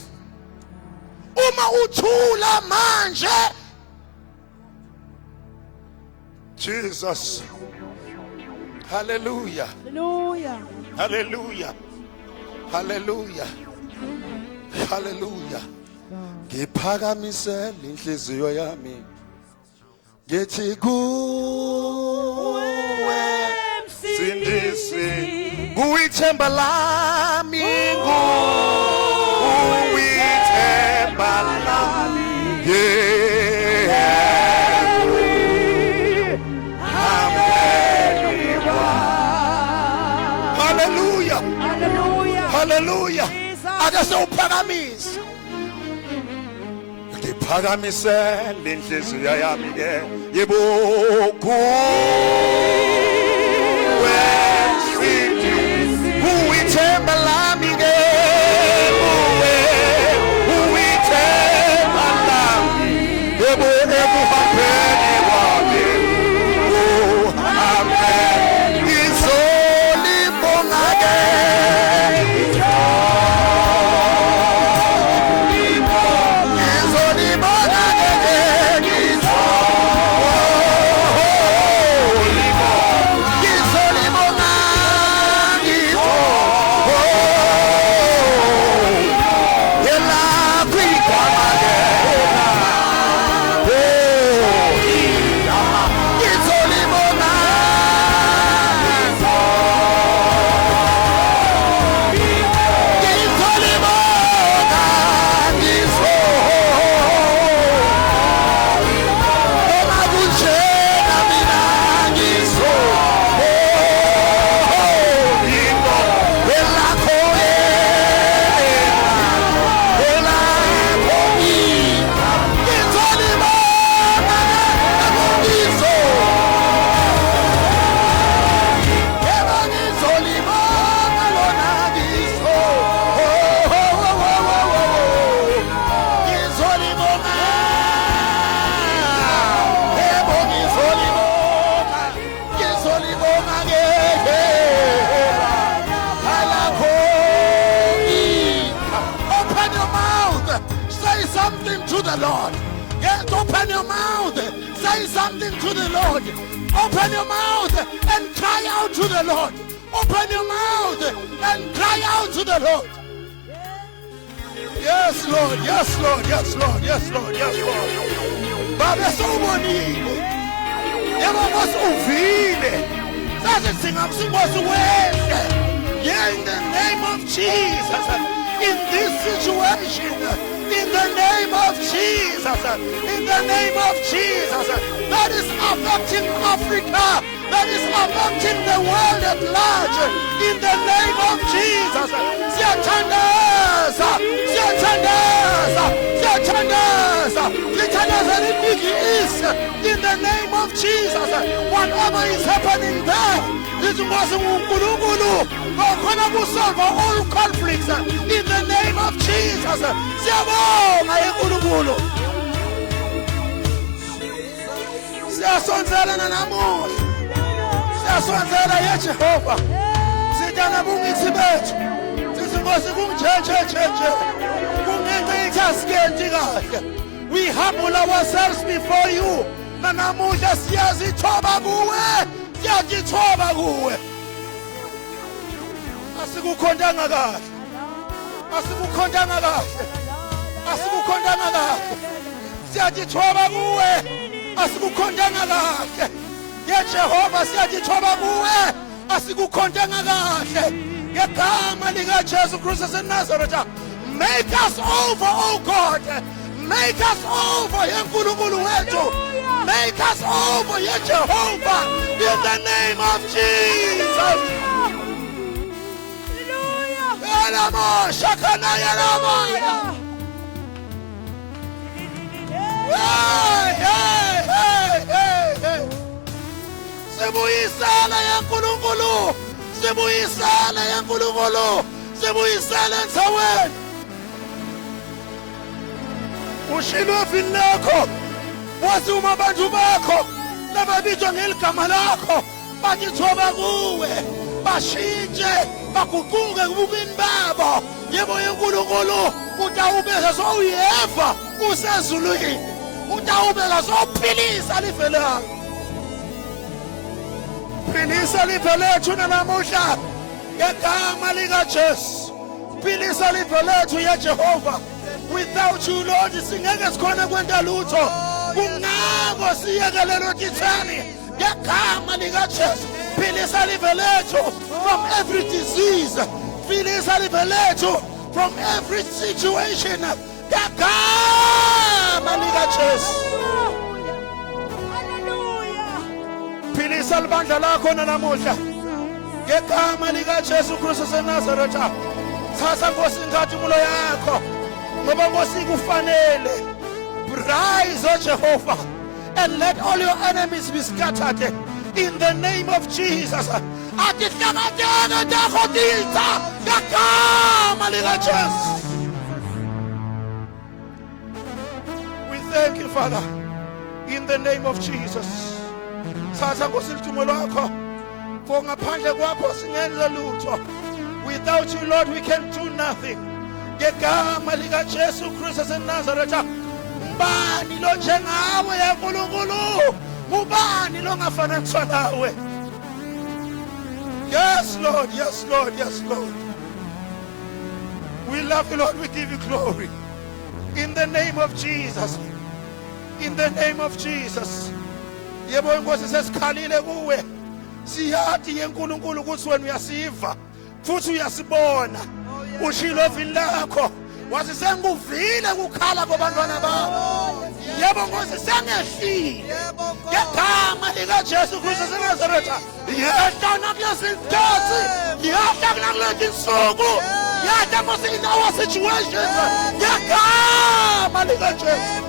Uma uthula manje. Jesus. Hallelujah. Hallelujah. Hallelujah. Hallelujah. Hallelujah. Ngiphakamisela inhliziyo yami. Ngithi kuwe sindisi kuyithemba lami kuyithemba lami Hallelujah. Hallelujah. Hallelujah. Ake sewuphakamise. Ngiphakamisela inhliziyo yami ke yebo kuwe sindisi kuyithemba lami ke kuyithemba lami yebo ekuhambeni kwami uhambe ngizolibonga ke ngizolibonga ke Lord. Yes, open your mouth. Say something to the Lord. Open your mouth and cry out to the Lord. Open your mouth and cry out to the Lord. Yes, Lord. Yes, Lord. Yes, Lord. Yes, Lord. Yes, Lord. Baba sobonile. Yebo masuvile. Sathi singamsimosi wehle. Yeah, in the name of Jesus. In this situation, in the name of Jesus, in the name of Jesus, that is affecting Africa, that is affecting the world at large, in the name of Jesus. Siyathandaza, siyathandaza, siyathandaza, siyathandaza libhiki is, in the name of Jesus. Whatever is happening there, izingozi uNkulunkulu okhona kusolve all conflicts in the name of Jesus. Siyabonga uNkulunkulu. Siyasondzela namuhla. Siyasondzela yeJehova. Sitana bungisi bethu. Sizingozi kunjeje. Kungenqitha sikenti kahle. We humble ourselves before you. Namuhla siyazithoba kuwe. Siyazithoba kuwe. Asikukhondanga kahle. Asikukhondanga kahle. Asikukhondanga kahle. Siyazithoba kuwe. Asikukhondanga kahle. YeJehova siyazithoba kuwe. Asikukhondanga kahle. Ngegama lika Jesu Kristu waseNazaretha. Make us over, oh God. Make us over, yeNkulunkulu wethu. Make us over, yeJehova. In the name of Jesus. Hallelujah. Shakana yalama. Hey. Sibuyisana yeNkulunkulu. Sibuyisana yeNkulunkulu. Sibuyisana ensaweni. Ushilo vinakho. Wasuma abantu bakho. Lababizwa ngeligama lakho. Bakithoba kuwe. Bashintshe. Baguquke kubukini babo. Yebo yeNkulunkulu. Utawubeka sowuyeva usezulwini. Utawubeka sophilisa life lakho. Philisa life lethu namuhla ngegama lika Jesu. Philisa life lethu yeJehova. Without you Lord singeke sikhona kwenta lutho. Kungako siyekelelo tithani ngegama lika Jesu. Philisa life lethu from every disease. Philisa life lethu from every situation. Ngegama lika Jesu. Philisa libandla lakho namuhla ngegama lika Jesu Kristu waseNazaretha. Thatha Nkosi inkathumulo yakho ngoba Nkosi kufanele. Rise, O Jehovah, and let all your enemies be scattered in the name of Jesus. Athi hlakathe takho titha ngegama lika Jesu. We thank you, Father, in the name of Jesus. Thatha Nkosi ithumulo lakho for ngaphandle kwakho singenza lutho. Without you Lord we can do nothing. Ngegama lika Jesu Kristu waseNazaretha. Ubani lo njengawe yeNkulunkulu? Ubani lo ngafananiswa nawe? Yes Lord, yes Lord, yes Lord. We love you Lord, we give you glory. In the name of Jesus. In the name of Jesus. Yebo Nkosi sesikhalile kuwe. Siyathi yeNkulunkulu ukuthi wena uyasiva futhi uyasibona. Ushilo evini lakho wathi senguvile kukhala kwabantwana bakho. Yebo Nkosi sengehlile ngegama lika Jesu Kristu waseNazaretha. Yehla nakulesi sikhathi, yehla nakulesi insuku, yehla Nkosi in our situations ngegama lika Jesu.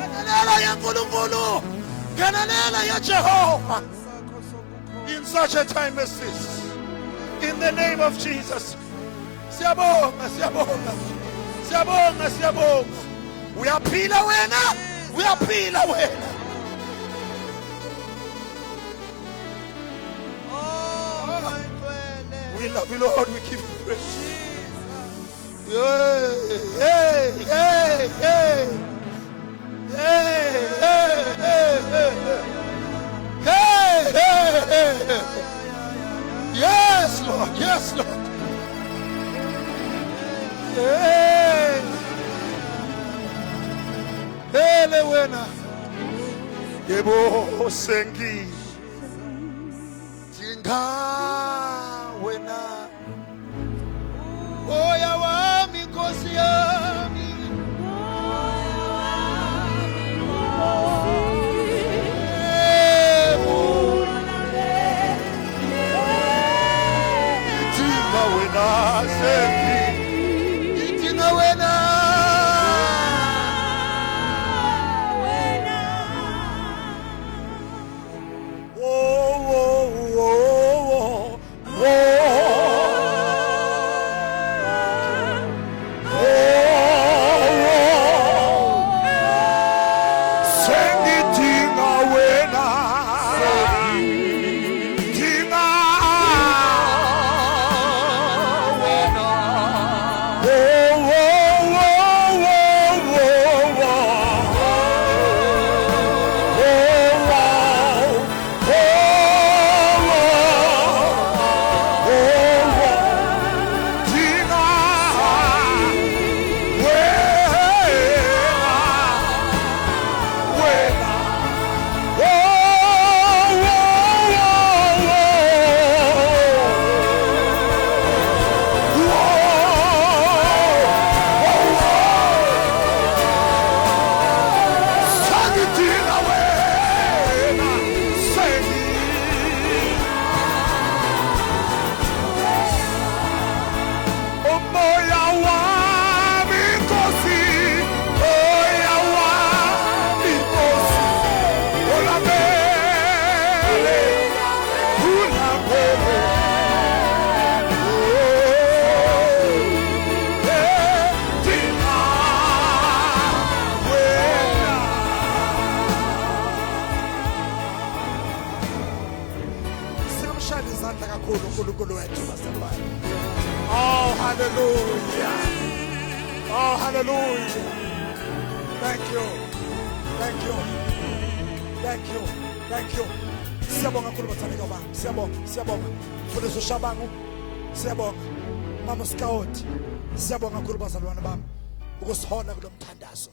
Ngenelela yeNkulunkulu, ngenelela yeJehova. in such a time as this. In the name of Jesus. Siyabonga, siyabonga. Siyabonga, siyabonga. Uyaphila wena, uyaphila wena. We love you, Lord. We give you praise. Hey, hey, hey, hey. Hey, hey, hey, hey, hey. Hey, hey, hey, hey. Yes, Lord. Yes, Lord. Hey. Hele wena. Yebo sengi. Tinga wena. Oya wami Nkosi yami. Tinga wena sengi. Tinga wena. Oh, hallelujah. Oh, hallelujah. Thank you. Thank you. Thank you. Thank you. Siyabonga kakhulu bathandeka bami. Siyabonga, siyabonga. Mfundisi Shabangu. Siyabonga. Mama Scout. Siyabonga kakhulu bazalwane bami. Ukusihola kulomthandazo.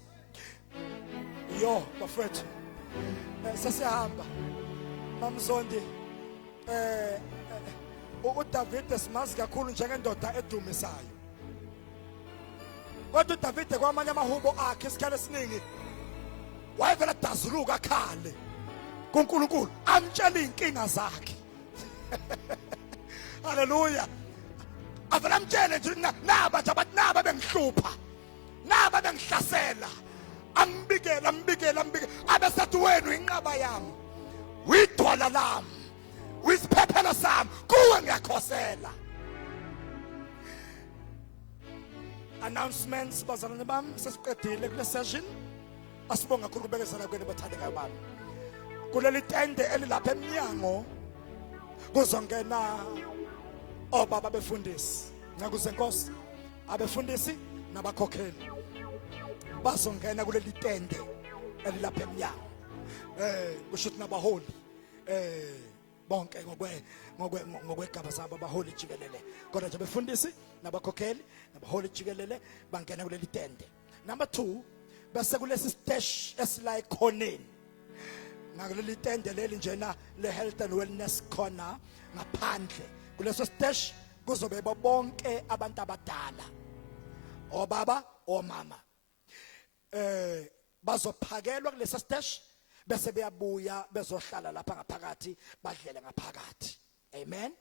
Yo, bafethu. Sasihamba. Mamzondi. uDavid simazi kakhulu njengendoda edumisayo. Kodwa uDavid kwamanye amahubo akhe isikhathi esiningi wayevela dazuluka akhale kuNkulunkulu amtshela inkinga zakhe. Haleluya. Avela amtshele nje naba nje abathi naba bengihlupha. Naba bengihlasela. Ambikela abesathi wenu inqaba yami. Uyidwala lami. Uyisiphephelo sami kuwe ngiyakhosela. Announcements bazalwane bami sesiqedile kule session. Asibonga kakhulu ukubekezela kwenu bathandekayo bami. Kuleli tende elilapha eminyango kuzongena obaba befundisi. Nyakuze Nkosi abefundisi nabakhokheli. Bazongena kuleli tende elilapha eminyango. Kusho ukuthi nabaholi bonke ngokwegaba zabo abaholi jikelele. Kodwa nje befundisi nabakhokheli nabaholi jikelele bangena kuleli tende. Number 2 bese kulesi stage esila ekhoneni. Ngakuleli tende leli njena le health and wellness corner ngaphandle. Kuleso stage kuzobe bonke abantu abadala. Obaba omama. Bazophakelwa kulesa stage bese beyabuya bezohlala lapha ngaphakathi badlele ngaphakathi. Amen.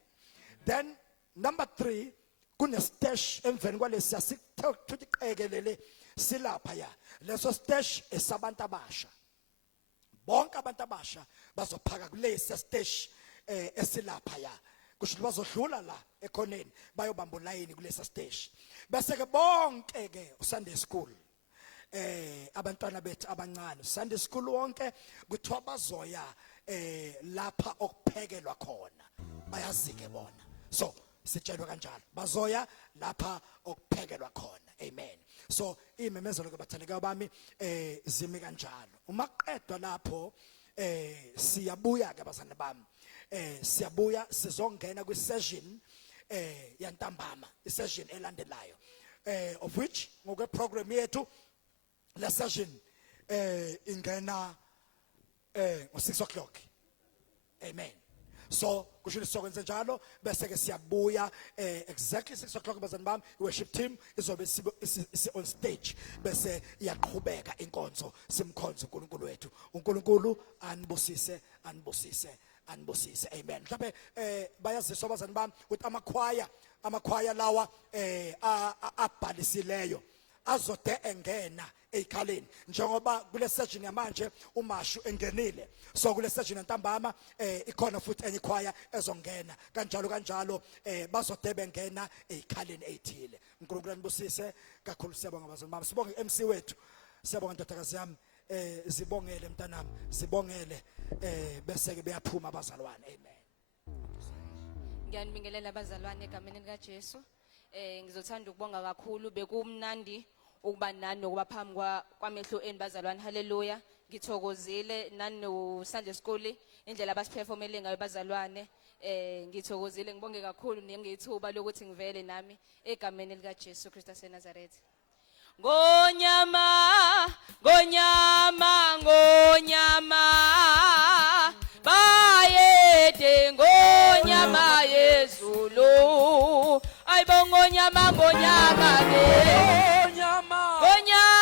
Then number 3 kune stage emveni kwalesi sasithuthi qekelele silapha ya. Leso stage esabantu abasha. Bonke abantu abasha bazophaka kulesi stage esilapha ya kusho bazodlula la ekhoneni bayobamba ulayini kulesa stage bese ke bonke ke uSunday school abantwana bethu abancane Sunday school wonke kuthiwa bazoya lapha okuphekelwa khona bayazike bona so sitshelwe kanjalo bazoya lapha okuphekelwa khona amen so imemezelo ke bathandeka bami zimi kanjalo uma qedwa lapho siyabuya ke bazana bami siyabuya sizongena kwi session yantambama i session elandelayo of which ngokwe program yethu la session ingena ngo6 o'clock amen so kusho sokwenza njalo bese ke siyabuya exactly 6 o'clock bazana bami worship team izobe on stage bese iyaqhubeka inkonzo simkhonza uNkulunkulu wethu uNkulunkulu anibusise amen mhlawumbe bayaziswa bazana bami ukuthi amakhwaya lawa abhalisileyo azode engena ekhaleni njengoba kule session yamanje uMashu engenile so kule session yantambama ikhona futhi enye ikhwaya ezongena kanjalo bazode bengena ekhaleni ethile uNkulunkulu anibusise kakhulu siyabonga bazana bami sibonge MC wethu siyabonga ndodakazi yami zibongele mntanami zibongele bese ke beyaphuma abazalwane amen Ngiyanibingelela abazalwane egameni lika Jesu ngizothanda ukubonga kakhulu bekumnandi ukuba nani nokuba phambi kwamehlo eni bazalwane haleluya ngithokozile nani no Sunday school indlela abasiperformele ngayo bazalwane ngithokozile ngibonge kakhulu nengithuba lokuthi ngivele nami egameni lika Jesu Kristu waseNazaretha Ngonyama bayede ngonyama yezulu ayibongonyama ne ngonyama